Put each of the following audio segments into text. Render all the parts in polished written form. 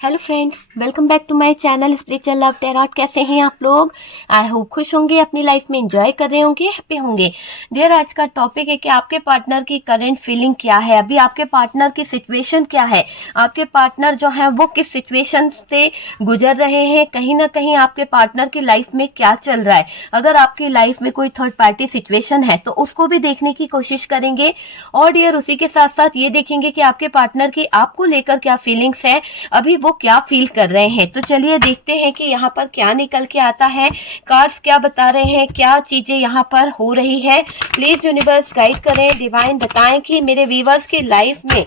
Hello friends, welcome back to my channel spiritual love tarot. कैसे हैं आप लोग? आई होप खुश होंगे, अपनी लाइफ में एंजॉय कर रहे होंगे, हैप्पी होंगे। डियर, आज का टॉपिक है कि आपके पार्टनर की करंट फीलिंग क्या है, अभी आपके पार्टनर की सिचुएशन क्या है, आपके पार्टनर जो है वो किस सिचुएशन से गुजर रहे हैं, कहीं ना कहीं आपके पार्टनर की लाइफ में क्या चल रहा है। अगर आपकी लाइफ में कोई थर्ड पार्टी सिचुएशन है तो उसको भी देखने की कोशिश करेंगे। और डियर, उसी के साथ साथ ये देखेंगे कि आपके पार्टनर की आपको लेकर क्या फीलिंग्स है, अभी वो क्या फील कर रहे हैं। तो चलिए देखते हैं कि यहाँ पर क्या निकल के आता है, कार्ड्स क्या बता रहे हैं, क्या चीजें यहाँ पर हो रही है। प्लीज यूनिवर्स गाइड करें, डिवाइन बताएं कि मेरे व्यूवर्स की लाइफ में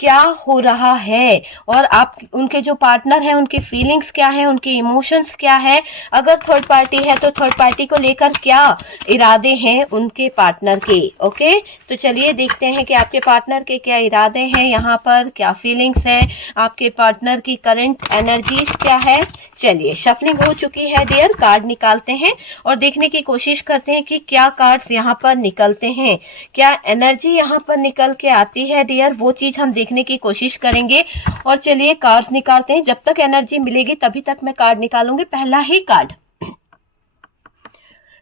क्या हो रहा है और आप उनके जो पार्टनर है उनकी फीलिंग्स क्या है, उनके इमोशंस क्या है। अगर थर्ड पार्टी है तो थर्ड पार्टी को लेकर क्या इरादे हैं उनके पार्टनर के। ओके, तो चलिए देखते हैं कि आपके पार्टनर के क्या इरादे हैं, यहाँ पर क्या फीलिंग्स है, आपके पार्टनर की करंट एनर्जीज क्या है। चलिए, शफलिंग हो चुकी है डियर, कार्ड निकालते हैं और देखने की कोशिश करते हैं कि क्या कार्ड्स यहाँ पर निकलते हैं, क्या एनर्जी यहाँ पर निकल के आती है डियर, वो चीज हम देखने की कोशिश करेंगे। और चलिए कार्ड्स निकालते हैं, जब तक एनर्जी मिलेगी तभी तक मैं कार्ड निकालूंगी। पहला ही कार्ड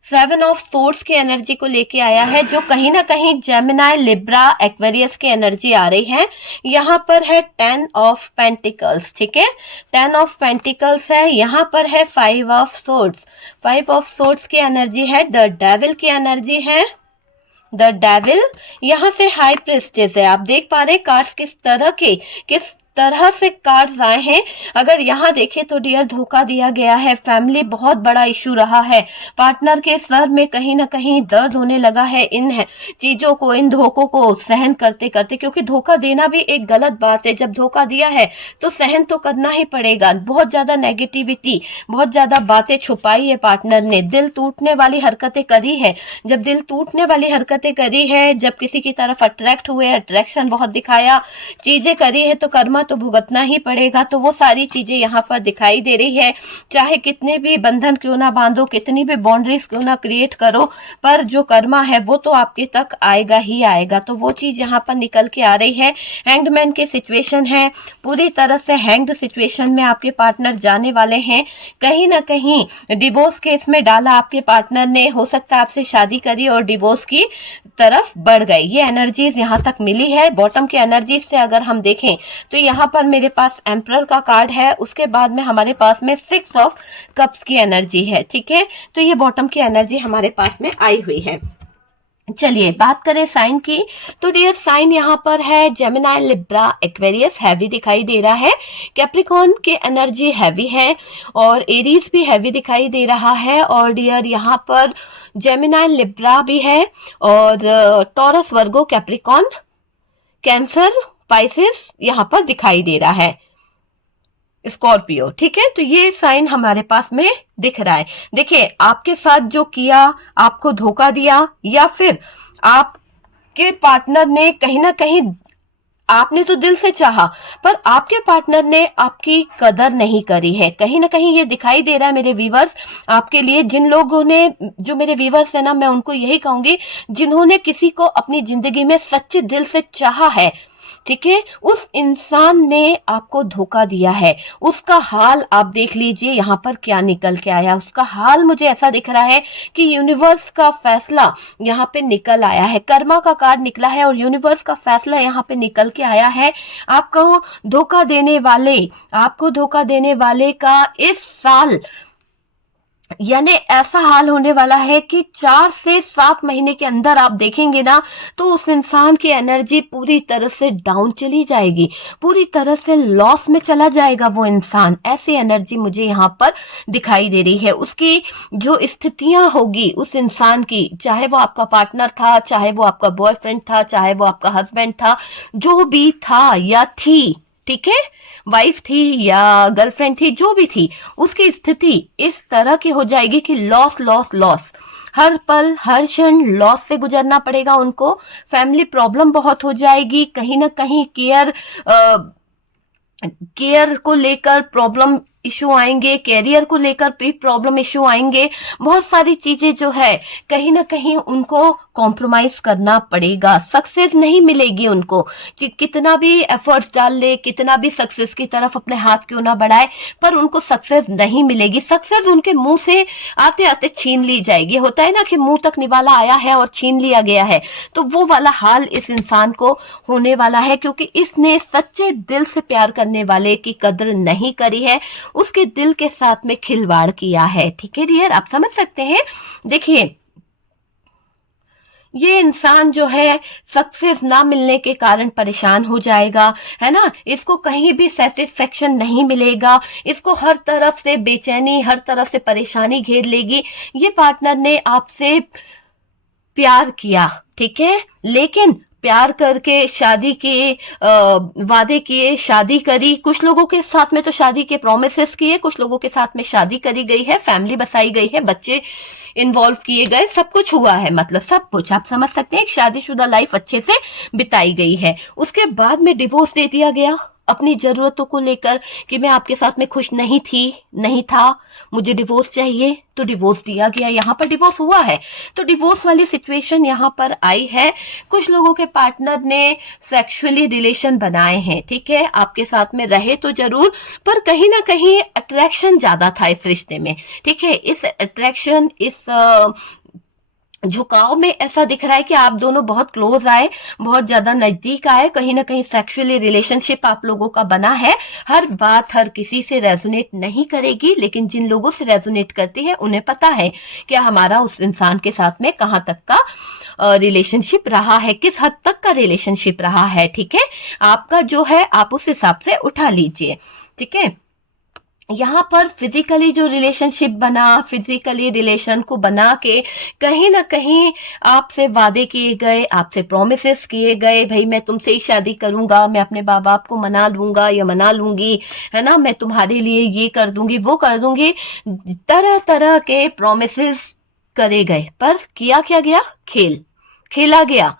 7 ऑफ सोर्ड्स की एनर्जी को लेके आया है, जो कहीं ना कहीं जेमिनाई, लिब्रा, एक्वेरियस की एनर्जी आ रही है। यहाँ पर है 10 ऑफ पेंटिकल्स, ठीक है, 10 ऑफ पेंटिकल्स है। यहाँ पर है 5 ऑफ सोर्ड्स, 5 ऑफ सोर्ड्स की एनर्जी है। द डेविल की एनर्जी है, द डेविल। यहाँ से हाई प्रिस्टेस है। आप देख पा रहे कार्ड्स किस तरह से कार्ड्स आए हैं। अगर यहाँ देखें तो डियर, धोखा दिया गया है, फैमिली बहुत बड़ा इशू रहा है, पार्टनर के सर में कहीं ना कहीं दर्द होने लगा है इन चीजों को, इन धोखों को सहन करते करते, क्योंकि धोखा देना भी एक गलत बात है। जब धोखा दिया है तो सहन तो करना ही पड़ेगा। बहुत ज्यादा नेगेटिविटी, बहुत ज्यादा बातें छुपाई है पार्टनर ने, दिल टूटने वाली हरकतें करी है। जब दिल टूटने वाली हरकतें करी है, जब किसी की तरफ अट्रैक्ट हुए, अट्रैक्शन बहुत दिखाया, चीजें करी है, तो कर्मा तो भुगतना ही पड़ेगा। तो वो सारी चीजें यहाँ पर दिखाई दे रही है। चाहे कितने भी बंधन क्यों ना बांधो, कितनी भी बाउंड्रीज क्यों ना क्रिएट करो, पर जो कर्मा है वो तो आपके तक आएगा ही आएगा। तो वो चीज यहाँ पर निकल के आ रही है। हैंग्ड की सिचुएशन है, पूरी तरह से हैंग्ड सिचुएशन में आपके पार्टनर जाने वाले हैं। कहीं ना कहीं डिवोर्स केस में डाला आपके पार्टनर ने, हो सकता है आपसे शादी करी और डिवोर्स की तरफ बढ़ गई। ये एनर्जीज यहाँ तक मिली है। बॉटम की एनर्जीज से अगर हम देखें तो यहाँ पर मेरे पास एम्परर का कार्ड है, उसके बाद में हमारे पास में 6 ऑफ कप्स की एनर्जी है, ठीक है। तो ये बॉटम की एनर्जी हमारे पास में आई हुई है। चलिए बात करें साइन की, तो डियर साइन यहाँ पर है जेमिनाई, लिब्रा, एक्वेरियस हैवी दिखाई दे रहा है। कैप्रिकॉर्न की एनर्जी हैवी है और एरीज भी हैवी दिखाई दे रहा है। और डियर यहाँ पर जेमिनाई, लिब्रा भी है और टॉरस, वर्गो, कैप्रिकॉर्न, कैंसर, पाइसेस यहाँ पर दिखाई दे रहा है, स्कॉर्पियो, ठीक है। तो ये साइन हमारे पास में दिख रहा है। देखिए, आपके साथ जो किया, आपको धोखा दिया, या फिर आपके पार्टनर ने कहीं ना कहीं, आपने तो दिल से चाहा पर आपके पार्टनर ने आपकी कदर नहीं करी है। कहीं ना कहीं ये दिखाई दे रहा है मेरे व्यूवर्स आपके लिए। जिन लोगों ने, जो मेरे व्यूवर्स है ना, मैं उनको यही कहूंगी, जिन्होंने किसी को अपनी जिंदगी में सच्चे दिल से चाहा है, ठीक है, उस इंसान ने आपको धोखा दिया है। उसका हाल आप देख लीजिए यहाँ पर क्या निकल के आया। उसका हाल मुझे ऐसा दिख रहा है कि यूनिवर्स का फैसला यहाँ पे निकल आया है। कर्मा का कार्ड निकला है और यूनिवर्स का फैसला यहाँ पे निकल के आया है। आपको धोखा देने वाले का इस साल यानी ऐसा हाल होने वाला है कि 4 से 7 महीने के अंदर आप देखेंगे ना, तो उस इंसान की एनर्जी पूरी तरह से डाउन चली जाएगी, पूरी तरह से लॉस में चला जाएगा वो इंसान। ऐसी एनर्जी मुझे यहाँ पर दिखाई दे रही है। उसकी जो स्थितियां होगी उस इंसान की, चाहे वो आपका पार्टनर था, चाहे वो आपका बॉयफ्रेंड था, चाहे वो आपका हस्बैंड था, जो भी था या थी, ठीक है, वाइफ थी या गर्लफ्रेंड थी, जो भी थी, उसकी स्थिति इस तरह की हो जाएगी कि लॉस लॉस लॉस, हर पल हर क्षण लॉस से गुजरना पड़ेगा उनको। फैमिली प्रॉब्लम बहुत हो जाएगी, कहीं ना कहीं केयर को लेकर प्रॉब्लम इशू आएंगे, कैरियर को लेकर भी प्रॉब्लम इशू आएंगे, बहुत सारी चीजें जो है कहीं ना कहीं उनको कॉम्प्रोमाइज करना पड़ेगा, सक्सेस नहीं मिलेगी उनको। कितना भी एफर्ट्स डाल ले, कितना भी सक्सेस की तरफ अपने हाथ क्यों ना बढ़ाए, पर उनको सक्सेस नहीं मिलेगी। सक्सेस उनके मुंह से आते आते छीन ली जाएगी। होता है ना कि मुंह तक निवाला आया है और छीन लिया गया है, तो वो वाला हाल इस इंसान को होने वाला है, क्योंकि इसने सच्चे दिल से प्यार करने वाले की कदर नहीं करी है, उसके दिल के साथ में खिलवाड़ किया है। ठीक है डियर, आप समझ सकते हैं। देखिए, ये इंसान जो है सक्सेस ना मिलने के कारण परेशान हो जाएगा, है ना, इसको कहीं भी सेटिस्फेक्शन नहीं मिलेगा, इसको हर तरफ से बेचैनी, हर तरफ से परेशानी घेर लेगी। ये पार्टनर ने आपसे प्यार किया, ठीक है, लेकिन प्यार करके शादी किए, वादे किए, शादी करी, कुछ लोगों के साथ में तो शादी के प्रोमिसेस किए, कुछ लोगों के साथ में शादी करी गई है, फैमिली बसाई गई है, बच्चे इन्वॉल्व किए गए, सब कुछ हुआ है, मतलब सब कुछ आप समझ सकते हैं। एक शादीशुदा लाइफ अच्छे से बिताई गई है, उसके बाद में डिवोर्स दे दिया गया अपनी जरूरतों को लेकर कि मैं आपके साथ में खुश नहीं थी, नहीं था, मुझे डिवोर्स चाहिए, तो डिवोर्स दिया गया। यहाँ पर डिवोर्स हुआ है, तो डिवोर्स वाली सिचुएशन यहाँ पर आई है। कुछ लोगों के पार्टनर ने सेक्सुअली रिलेशन बनाए हैं, ठीक है, आपके साथ में रहे तो जरूर, पर कहीं ना कहीं अट्रैक्शन ज्यादा था इस रिश्ते में, ठीक है। इस अट्रैक्शन, इस झुकाव में ऐसा दिख रहा है कि आप दोनों बहुत क्लोज आए, बहुत ज्यादा नजदीक आए, कहीं ना कहीं सेक्सुअली रिलेशनशिप आप लोगों का बना है। हर बात हर किसी से रेजोनेट नहीं करेगी, लेकिन जिन लोगों से रेजोनेट करती है उन्हें पता है कि हमारा उस इंसान के साथ में कहां तक का रिलेशनशिप रहा है, किस हद तक का रिलेशनशिप रहा है, ठीक है। आपका जो है आप उस हिसाब से उठा लीजिए, ठीक है। यहाँ पर फिजिकली जो रिलेशनशिप बना, फिजिकली रिलेशन को बना के कहीं ना कहीं आपसे वादे किए गए, आपसे प्रोमिसेस किए गए, भाई मैं तुमसे ही शादी करूंगा, मैं अपने माँ बाप को मना लूंगा या मना लूंगी, है ना, मैं तुम्हारे लिए ये कर दूंगी, वो कर दूंगी, तरह तरह के प्रोमिसेस करे गए, पर किया क्या गया, खेल खेला गया,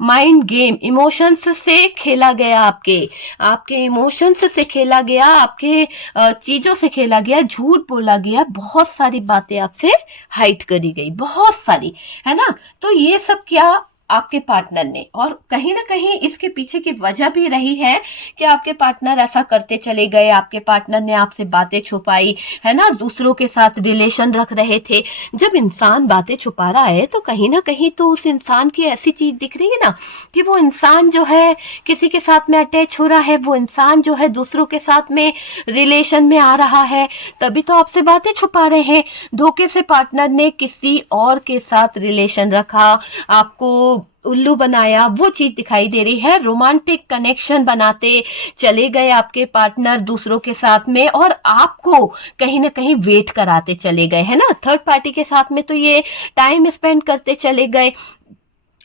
माइंड गेम, इमोशंस से खेला गया, आपके इमोशंस से खेला गया, आपके चीजों से खेला गया, झूठ बोला गया, बहुत सारी बातें आपसे हाइड करी गई, बहुत सारी, है ना। तो ये सब क्या आपके पार्टनर ने, और कहीं ना कहीं इसके पीछे की वजह भी रही है कि आपके पार्टनर ऐसा करते चले गए, आपके पार्टनर ने आपसे बातें छुपाई, है ना, दूसरों के साथ रिलेशन रख रहे थे। जब इंसान बातें छुपा रहा है तो कहीं ना कहीं तो उस इंसान की ऐसी चीज दिख रही है ना कि वो इंसान जो है किसी के साथ में अटैच हो रहा है, वो इंसान जो है दूसरों के साथ में रिलेशन में आ रहा है, तभी तो आपसे बातें छुपा रहे हैं। धोखे से पार्टनर ने किसी और के साथ रिलेशन रखा, आपको उल्लू बनाया, वो चीज दिखाई दे रही है। रोमांटिक कनेक्शन बनाते चले गए आपके पार्टनर दूसरों के साथ में, और आपको कहीं ना कहीं वेट कराते चले गए, है ना, थर्ड पार्टी के साथ में तो ये टाइम स्पेंड करते चले गए,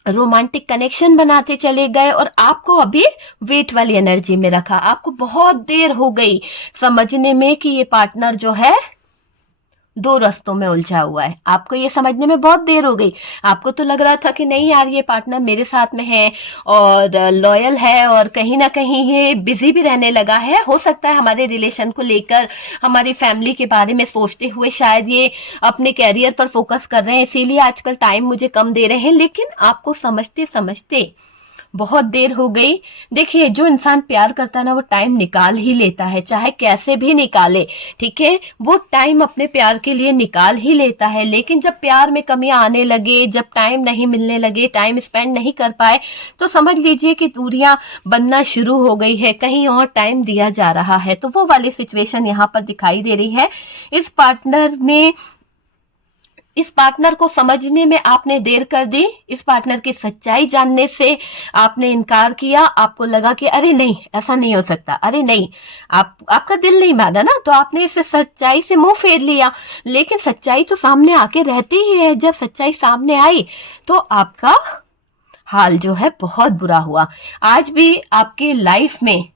रोमांटिक कनेक्शन बनाते चले गए, और आपको अभी वेट वाली एनर्जी में रखा। आपको बहुत देर हो गई समझने में कि ये पार्टनर जो है दो रास्तों में उलझा हुआ है, आपको ये समझने में बहुत देर हो गई। आपको तो लग रहा था कि नहीं यार, ये पार्टनर मेरे साथ में है और लॉयल है, और कहीं ना कहीं ये बिजी भी रहने लगा है। हो सकता है हमारे रिलेशन को लेकर, हमारी फैमिली के बारे में सोचते हुए शायद ये अपने कैरियर पर फोकस कर रहे हैं, इसीलिए आजकल टाइम मुझे कम दे रहे हैं, लेकिन आपको समझते समझते बहुत देर हो गई। देखिए, जो इंसान प्यार करता है ना, वो टाइम निकाल ही लेता है, चाहे कैसे भी निकाले, ठीक है, वो टाइम अपने प्यार के लिए निकाल ही लेता है। लेकिन जब प्यार में कमियां आने लगे, जब टाइम नहीं मिलने लगे, टाइम स्पेंड नहीं कर पाए, तो समझ लीजिए कि दूरियां बनना शुरू हो गई है, कहीं और टाइम दिया जा रहा है। तो वो वाली सिचुएशन यहाँ पर दिखाई दे रही है। इस पार्टनर को समझने में आपने देर कर दी, इस पार्टनर की सच्चाई जानने से आपने इनकार किया। आपको लगा कि अरे नहीं, ऐसा नहीं हो सकता, अरे नहीं, आपका दिल नहीं माना ना, तो आपने इस सच्चाई से मुंह फेर लिया। लेकिन सच्चाई तो सामने आके रहती ही है। जब सच्चाई सामने आई तो आपका हाल जो है बहुत बुरा हुआ। आज भी आपके लाइफ में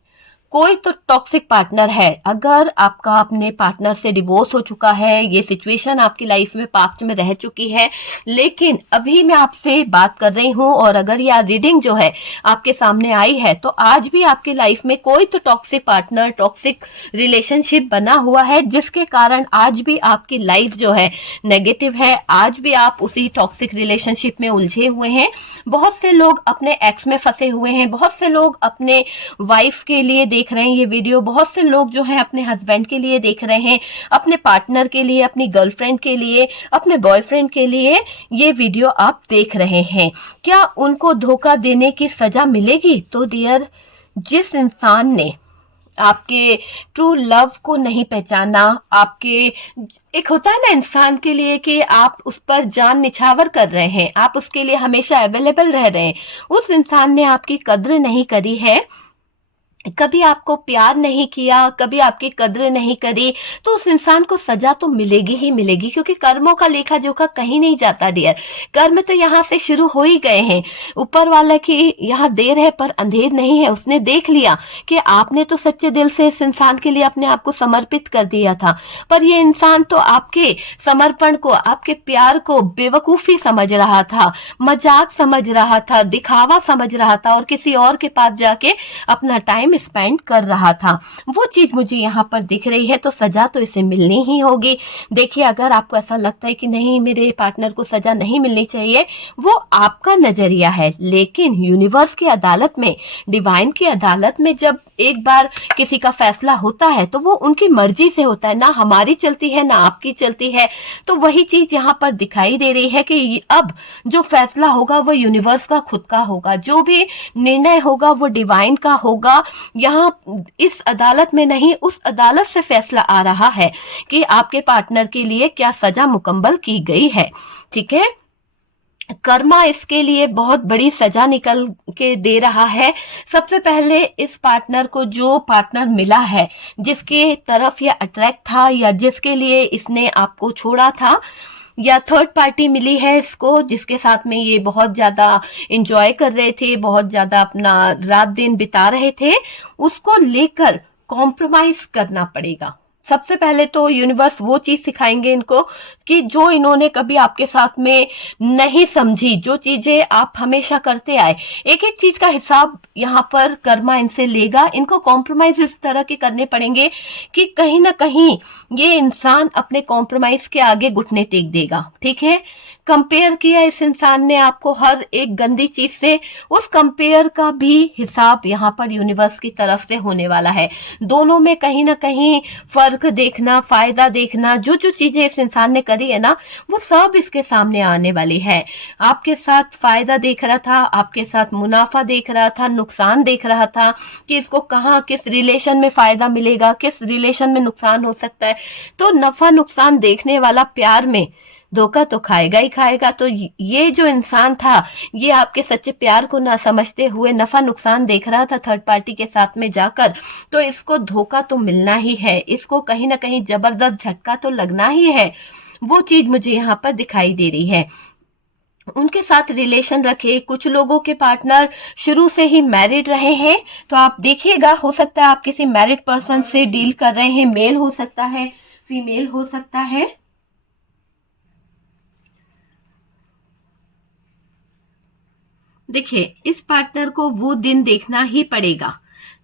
कोई तो टॉक्सिक पार्टनर है। अगर आपका अपने पार्टनर से डिवोर्स हो चुका है, ये सिचुएशन आपकी लाइफ में पास्ट में रह चुकी है, लेकिन अभी मैं आपसे बात कर रही हूँ और अगर यह रीडिंग जो है आपके सामने आई है तो आज भी आपकी लाइफ में कोई तो टॉक्सिक पार्टनर, टॉक्सिक रिलेशनशिप बना हुआ है, जिसके कारण आज भी आपकी लाइफ जो है नेगेटिव है। आज भी आप उसी टॉक्सिक रिलेशनशिप में उलझे हुए हैं। बहुत से लोग अपने एक्स में फंसे हुए हैं, बहुत से लोग अपने वाइफ के लिए देख रहे हैं ये वीडियो, बहुत से लोग जो है अपने हस्बैंड के लिए देख रहे हैं, अपने पार्टनर के लिए, अपनी गर्लफ्रेंड के लिए, अपने बॉयफ्रेंड के लिए ये वीडियो आप देख रहे हैं। क्या उनको धोखा देने की सजा मिलेगी? तो डियर, जिस इंसान ने आपके ट्रू लव को नहीं पहचाना, आपके एक होता है ना इंसान के लिए कि आप उस पर जान निछावर कर रहे हैं, आप उसके लिए हमेशा अवेलेबल रह रहे हैं, उस इंसान ने आपकी कद्र नहीं करी है, कभी आपको प्यार नहीं किया, कभी आपकी कद्र नहीं करी, तो उस इंसान को सजा तो मिलेगी ही मिलेगी, क्योंकि कर्मों का लेखा जोखा कहीं नहीं जाता डियर। कर्म तो यहाँ से शुरू हो ही गए हैं। ऊपर वाला की यहाँ देर है पर अंधेर नहीं है। उसने देख लिया कि आपने तो सच्चे दिल से इस इंसान के लिए अपने आप को समर्पित कर दिया था, पर ये इंसान तो आपके समर्पण को, आपके प्यार को बेवकूफी समझ रहा था, मजाक समझ रहा था, दिखावा समझ रहा था और किसी और के पास जाके अपना टाइम स्पेंड कर रहा था। वो चीज मुझे यहाँ पर दिख रही है, तो सजा तो इसे मिलनी ही होगी। देखिए, अगर आपको ऐसा लगता है कि नहीं मेरे पार्टनर को सजा नहीं मिलनी चाहिए, वो आपका नजरिया है, लेकिन यूनिवर्स की अदालत में, डिवाइन की अदालत में जब एक बार किसी का फैसला होता है तो वो उनकी मर्जी से होता है, ना हमारी चलती है ना आपकी चलती है। तो वही चीज यहाँ पर दिखाई दे रही है कि अब जो फैसला होगा वो यूनिवर्स का खुद का होगा, जो भी निर्णय होगा वो डिवाइन का होगा। यहाँ इस अदालत में नहीं, उस अदालत से फैसला आ रहा है कि आपके पार्टनर के लिए क्या सजा मुकम्मल की गई है। ठीक है, कर्मा इसके लिए बहुत बड़ी सजा निकल के दे रहा है। सबसे पहले इस पार्टनर को जो पार्टनर मिला है, जिसके तरफ यह अट्रैक्ट था या जिसके लिए इसने आपको छोड़ा था, या थर्ड पार्टी मिली है इसको जिसके साथ में ये बहुत ज्यादा एंजॉय कर रहे थे, बहुत ज्यादा अपना रात दिन बिता रहे थे, उसको लेकर कॉम्प्रोमाइज करना पड़ेगा। सबसे पहले तो यूनिवर्स वो चीज सिखाएंगे इनको कि जो इन्होंने कभी आपके साथ में नहीं समझी, जो चीजें आप हमेशा करते आए, एक एक चीज का हिसाब यहाँ पर कर्मा इनसे लेगा। इनको कॉम्प्रोमाइज इस तरह के करने पड़ेंगे कि कहीं ना कहीं ये इंसान अपने कॉम्प्रोमाइज के आगे घुटने टेक देगा। ठीक है, कंपेयर किया इस इंसान ने आपको हर एक गंदी चीज से, उस कंपेयर का भी हिसाब यहाँ पर यूनिवर्स की तरफ से होने वाला है। दोनों में कहीं ना कहीं फर्क देखना, फायदा देखना, जो जो चीजें इस इंसान ने करी है ना, वो सब इसके सामने आने वाली है। आपके साथ फायदा देख रहा था, आपके साथ मुनाफा देख रहा था, नुकसान देख रहा था कि इसको कहाँ किस रिलेशन में फायदा मिलेगा, किस रिलेशन में नुकसान हो सकता है। तो नफा नुकसान देखने वाला प्यार में धोखा तो खाएगा ही खाएगा। तो ये जो इंसान था, ये आपके सच्चे प्यार को ना समझते हुए नफा नुकसान देख रहा था थर्ड पार्टी के साथ में जाकर, तो इसको धोखा तो मिलना ही है, इसको कहीं ना कहीं जबरदस्त झटका तो लगना ही है। वो चीज मुझे यहाँ पर दिखाई दे रही है। उनके साथ रिलेशन रखे, कुछ लोगों के पार्टनर शुरू से ही मैरिड रहे हैं, तो आप देखिएगा, हो सकता है आप किसी मैरिड पर्सन से डील कर रहे हैं, मेल हो सकता है, फीमेल हो सकता है। देखिए, इस पार्टनर को वो दिन देखना ही पड़ेगा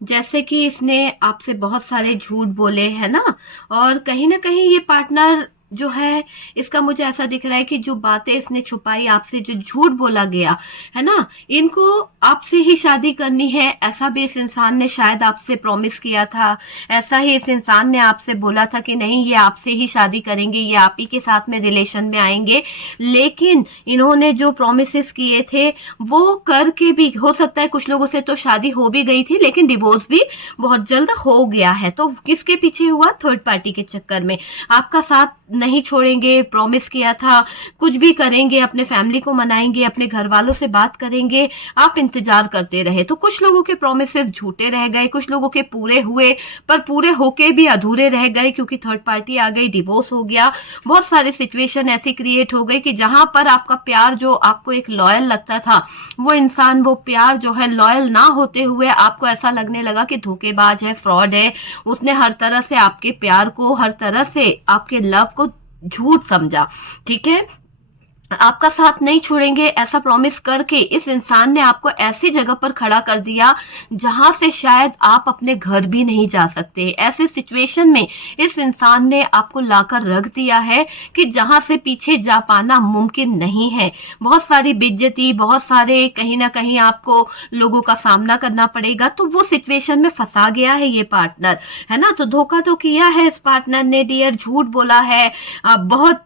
जैसे कि इसने आपसे बहुत सारे झूठ बोले है ना, और कहीं ना कहीं ये पार्टनर जो है, इसका मुझे ऐसा दिख रहा है कि जो बातें इसने छुपाई आपसे, जो झूठ बोला गया है ना, इनको आपसे ही शादी करनी है, ऐसा भी इस इंसान ने शायद आपसे प्रॉमिस किया था। ऐसा ही इस इंसान ने आपसे बोला था कि नहीं ये आपसे ही शादी करेंगे, ये आप ही के साथ में रिलेशन में आएंगे। लेकिन इन्होंने जो प्रोमिस किए थे वो करके भी, हो सकता है कुछ लोगों से तो शादी हो भी गई थी, लेकिन डिवोर्स भी बहुत जल्द हो गया है। तो किसके पीछे हुआ? थर्ड पार्टी के चक्कर में। आपका साथ नहीं छोड़ेंगे, प्रॉमिस किया था, कुछ भी करेंगे, अपने फैमिली को मनाएंगे, अपने घर वालों से बात करेंगे, आप इंतजार करते रहे। तो कुछ लोगों के प्रोमिसेस झूठे रह गए, कुछ लोगों के पूरे हुए पर पूरे होके भी अधूरे रह गए क्योंकि थर्ड पार्टी आ गई, डिवोर्स हो गया, बहुत सारी सिचुएशन ऐसी क्रिएट हो गई कि जहां पर आपका प्यार जो आपको एक लॉयल लगता था, वो इंसान वो प्यार जो है लॉयल ना होते हुए आपको ऐसा लगने लगा कि धोखेबाज है, फ्रॉड है। उसने हर तरह से आपके प्यार को, हर तरह से आपके लव को झूठ समझा, ठीक है। आपका साथ नहीं छोड़ेंगे ऐसा प्रॉमिस करके इस इंसान ने आपको ऐसी जगह पर खड़ा कर दिया जहां से शायद आप अपने घर भी नहीं जा सकते। ऐसे सिचुएशन में इस इंसान ने आपको लाकर रख दिया है कि जहां से पीछे जा पाना मुमकिन नहीं है। बहुत सारी बेइज्जती, बहुत सारे कहीं ना कहीं आपको लोगों का सामना करना पड़ेगा। तो वो सिचुएशन में फंसा गया है ये पार्टनर, है ना। तो धोखा तो किया है इस पार्टनर ने डियर, झूठ बोला है, बहुत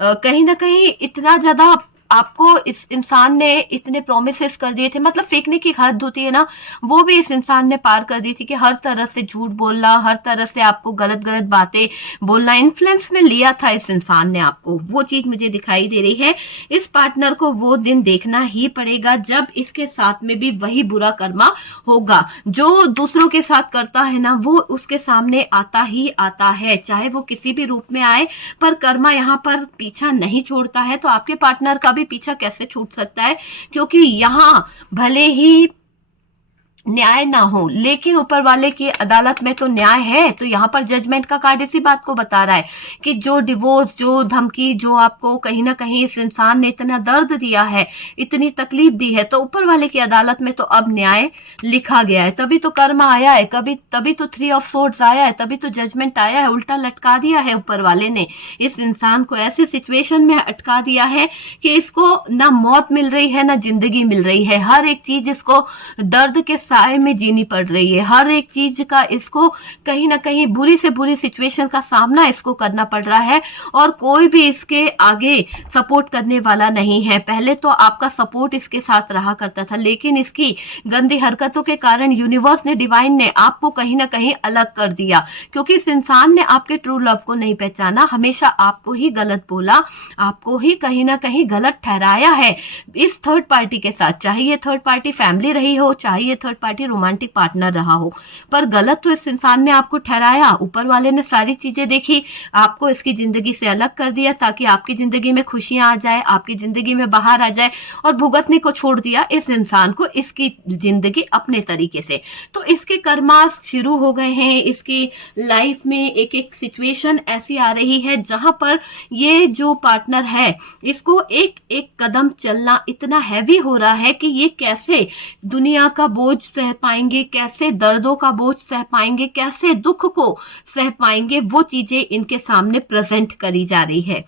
कहीं ना कहीं इतना ज्यादा आपको इस इंसान ने इतने प्रोमिसेस कर दिए थे, मतलब फेंकने की हद होती है ना, वो भी इस इंसान ने पार कर दी थी कि हर तरह से झूठ बोलना, हर तरह से आपको गलत गलत बातें बोलना, इन्फ्लुएंस में लिया था इस इंसान ने आपको। वो चीज मुझे दिखाई दे रही है। इस पार्टनर को वो दिन देखना ही पड़ेगा जब इसके साथ में भी वही बुरा कर्मा होगा जो दूसरों के साथ करता है ना, वो उसके सामने आता ही आता है, चाहे वो किसी भी रूप में आए। पर कर्मा यहाँ पर पीछा नहीं छोड़ता है। तो आपके पार्टनर का भी पीछा कैसे छूट सकता है, क्योंकि यहां भले ही न्याय ना हो लेकिन ऊपर वाले की अदालत में तो न्याय है। तो यहाँ पर जजमेंट का कार्ड इसी बात को बता रहा है कि जो डिवोर्स, जो धमकी, जो आपको कहीं ना कहीं इस इंसान ने इतना दर्द दिया है, इतनी तकलीफ दी है, तो ऊपर वाले की अदालत में तो अब न्याय लिखा गया है। तभी तो कर्म आया है, तभी तो 3 ऑफ सोर्ड्स आया है, तभी तो जजमेंट आया है। उल्टा लटका दिया है ऊपर वाले ने इस इंसान को, ऐसी सिचुएशन में अटका दिया है कि इसको ना मौत मिल रही है ना जिंदगी मिल रही है। हर एक चीज इसको दर्द के साए में जीनी पड़ रही है। हर एक चीज का इसको कहीं ना कहीं बुरी से बुरी सिचुएशन का सामना इसको करना पड़ रहा है और कोई भी इसके आगे सपोर्ट करने वाला नहीं है। पहले तो आपका सपोर्ट इसके साथ रहा करता था, लेकिन इसकी गंदी हरकतों के कारण यूनिवर्स ने, डिवाइन ने आपको कहीं ना कहीं अलग कर दिया, क्योंकि इस इंसान ने आपके ट्रू लव को नहीं पहचाना, हमेशा आपको ही गलत बोला, आपको ही कहीं ना कहीं गलत ठहराया है इस थर्ड पार्टी के साथ। चाहे ये थर्ड पार्टी फैमिली रही हो, चाहे ये थर्ड पार्टी रोमांटिक पार्टनर रहा हो, पर गलत तो इस इंसान ने आपको ठहराया। ऊपर वाले ने सारी चीजें देखी, आपको इसकी जिंदगी से अलग कर दिया ताकि आपकी जिंदगी में खुशियां आ जाए, आपकी जिंदगी में बाहर आ जाए, और भुगतने को छोड़ दिया इस इंसान को इसकी जिंदगी अपने तरीके से। तो इसके कर्मास शुरू हो गए हैं। इसकी लाइफ में एक एक सिचुएशन ऐसी आ रही है जहां पर ये जो पार्टनर है इसको एक एक कदम चलना इतना हैवी हो रहा है कि ये कैसे दुनिया का बोझ सह पाएंगे, कैसे दर्दों का बोझ सह पाएंगे, कैसे दुख को सह पाएंगे, वो चीजें इनके सामने प्रेजेंट करी जा रही है।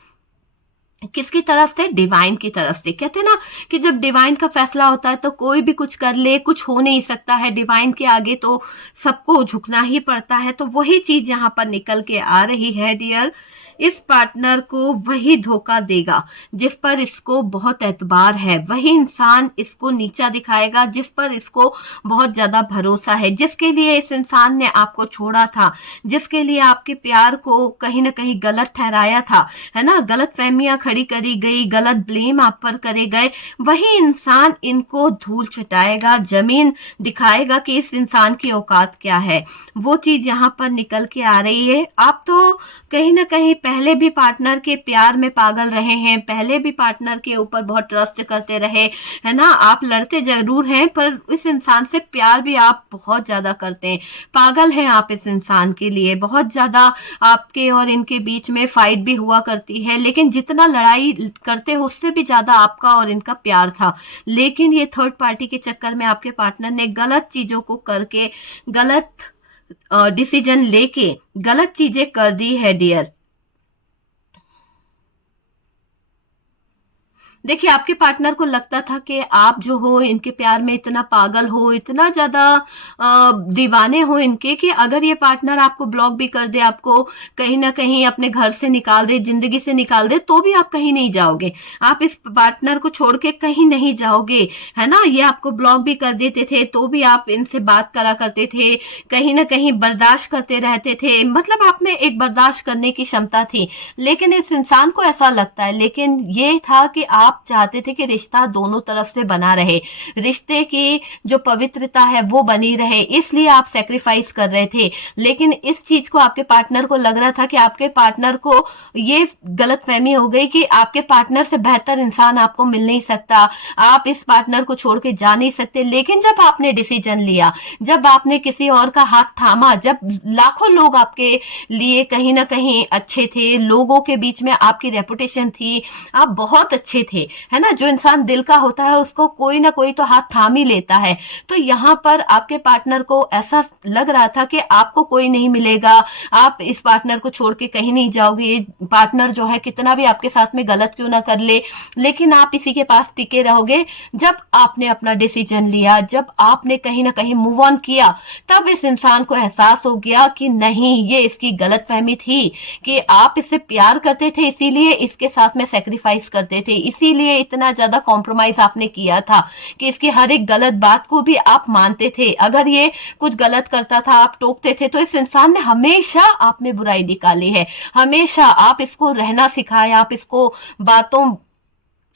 किसकी तरफ से? डिवाइन की तरफ से। कहते हैं ना कि जब डिवाइन का फैसला होता है तो कोई भी कुछ कर ले, कुछ हो नहीं सकता है, डिवाइन के आगे तो सबको झुकना ही पड़ता है। तो वही चीज यहाँ पर निकल के आ रही है डियर। इस पार्टनर को वही धोखा देगा जिस पर इसको बहुत एतबार है, वही इंसान इसको नीचा दिखाएगा जिस पर इसको बहुत ज्यादा भरोसा है, जिसके लिए इस इंसान ने आपको छोड़ा था, जिसके लिए आपके प्यार को कहीं ना कहीं गलत ठहराया था, है ना, गलत फहमियां खड़ी करी गई, गलत ब्लेम आप पर करे गए, वही इंसान इनको धूल चटाएगा, जमीन दिखाएगा कि इस इंसान की औकात क्या है। वो चीज यहाँ पर निकल के आ रही है। आप तो कहीं ना कहीं पहले भी पार्टनर के प्यार में पागल रहे हैं, पहले भी पार्टनर के ऊपर बहुत ट्रस्ट करते रहे, है ना। आप लड़ते जरूर हैं पर इस इंसान से प्यार भी आप बहुत ज्यादा करते हैं, पागल हैं आप इस इंसान के लिए। बहुत ज्यादा आपके और इनके बीच में फाइट भी हुआ करती है, लेकिन जितना लड़ाई करते हो उससे भी ज्यादा आपका और इनका प्यार था। लेकिन ये थर्ड पार्टी के चक्कर में आपके पार्टनर ने गलत चीजों को करके, गलत डिसीजन लेके गलत चीजें कर दी है डियर। देखिए, आपके पार्टनर को लगता था कि आप जो हो इनके प्यार में इतना पागल हो, इतना ज्यादा दीवाने हो इनके, कि अगर ये पार्टनर आपको ब्लॉक भी कर दे, आपको कहीं ना कहीं अपने घर से निकाल दे, जिंदगी से निकाल दे, तो भी आप कहीं नहीं जाओगे। आप इस पार्टनर को छोड़ के कहीं नहीं जाओगे, है ना। ये आपको ब्लॉक भी कर देते थे तो भी आप इनसे बात करा करते थे, कहीं ना कहीं बर्दाश्त करते रहते थे। मतलब आप में एक बर्दाश्त करने की क्षमता थी। लेकिन इस इंसान को ऐसा लगता है, लेकिन ये था कि आप चाहते थे कि रिश्ता दोनों तरफ से बना रहे, रिश्ते की जो पवित्रता है वो बनी रहे, इसलिए आप सेक्रीफाइस कर रहे थे। लेकिन इस चीज को आपके पार्टनर को लग रहा था कि आपके पार्टनर को ये गलतफहमी हो गई कि आपके पार्टनर से बेहतर इंसान आपको मिल नहीं सकता, आप इस पार्टनर को छोड़ के जा नहीं सकते। लेकिन जब आपने डिसीजन लिया, जब आपने किसी और का हाथ थामा, जब लाखों लोग आपके लिए कहीं ना कहीं अच्छे थे, लोगों के बीच में आपकी रेपुटेशन थी, आप बहुत अच्छे थे, है ना। जो इंसान दिल का होता है उसको कोई ना कोई तो हाथ थाम ही लेता है। तो यहाँ पर आपके पार्टनर को ऐसा लग रहा था कि आपको कोई नहीं मिलेगा, आप इस पार्टनर को छोड़ के कहीं नहीं जाओगे, पार्टनर जो है कितना भी आपके साथ में गलत क्यों ना कर ले, लेकिन आप इसी के पास टिके रहोगे। जब आपने अपना डिसीजन लिया, जब आपने कहीं ना कहीं मूव ऑन किया, तब इस इंसान को एहसास हो गया कि नहीं, ये इसकी गलतफहमी थी कि आप इससे प्यार करते थे, इसीलिए इसके साथ में सेक्रीफाइस करते थे, इसीलिए इतना ज्यादा कॉम्प्रोमाइज आपने किया था कि इसकी हर एक गलत बात को भी आप मानते थे। अगर ये कुछ गलत करता था आप टोकते थे, तो इस इंसान ने हमेशा आप में बुराई निकाली है, हमेशा आप इसको रहना सिखाया, आप इसको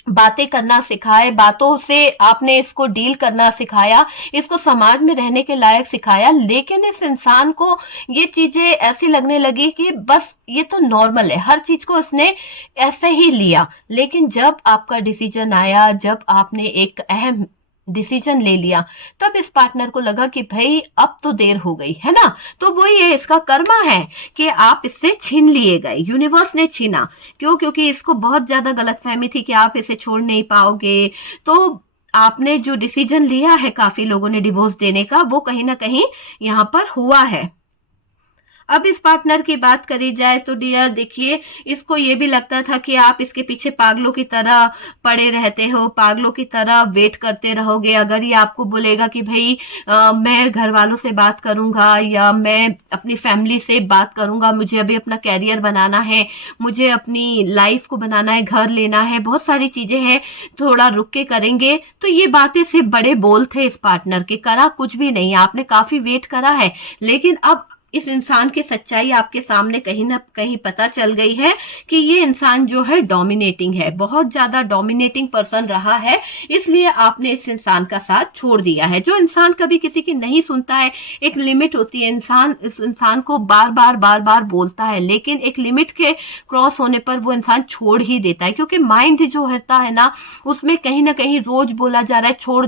बातें करना सिखाए, बातों से आपने इसको डील करना सिखाया, इसको समाज में रहने के लायक सिखाया। लेकिन इस इंसान को ये चीजें ऐसी लगने लगी कि बस ये तो नॉर्मल है, हर चीज को उसने ऐसे ही लिया। लेकिन जब आपका डिसीजन आया, जब आपने एक अहम डिसीजन ले लिया, तब इस पार्टनर को लगा कि भाई अब तो देर हो गई, है ना। तो वही है, इसका कर्मा है कि आप इससे छीन लिए गए, यूनिवर्स ने छीना। क्यों? क्योंकि इसको बहुत ज्यादा गलतफहमी थी कि आप इसे छोड़ नहीं पाओगे। तो आपने जो डिसीजन लिया है काफी लोगों ने डिवोर्स देने का, वो कहीं ना कहीं यहाँ पर हुआ है। अब इस पार्टनर की बात करी जाए तो डियर देखिए, इसको ये भी लगता था कि आप इसके पीछे पागलों की तरह पड़े रहते हो, पागलों की तरह वेट करते रहोगे। अगर ये आपको बोलेगा कि भाई मैं घर वालों से बात करूंगा या मैं अपनी फैमिली से बात करूंगा, मुझे अभी अपना कैरियर बनाना है, मुझे अपनी लाइफ को बनाना है, घर लेना है, बहुत सारी चीजें हैं, थोड़ा रुक के करेंगे। तो ये बातें सिर्फ बड़े बोल थे इस पार्टनर के, करा कुछ भी नहीं। आपने काफी वेट करा है, लेकिन अब इस इंसान की सच्चाई आपके सामने कहीं ना कहीं पता चल गई है कि ये इंसान जो है डोमिनेटिंग है, बहुत ज्यादा डोमिनेटिंग पर्सन रहा है, इसलिए आपने इस इंसान का साथ छोड़ दिया है। जो इंसान कभी किसी की नहीं सुनता है, एक लिमिट होती है, इंसान इस इंसान को बार बार बोलता है, लेकिन एक लिमिट के क्रॉस होने पर वो इंसान छोड़ ही देता है। क्योंकि माइंड जो होता है ना, उसमें कहीं ना कहीं रोज बोला जा रहा है छोड़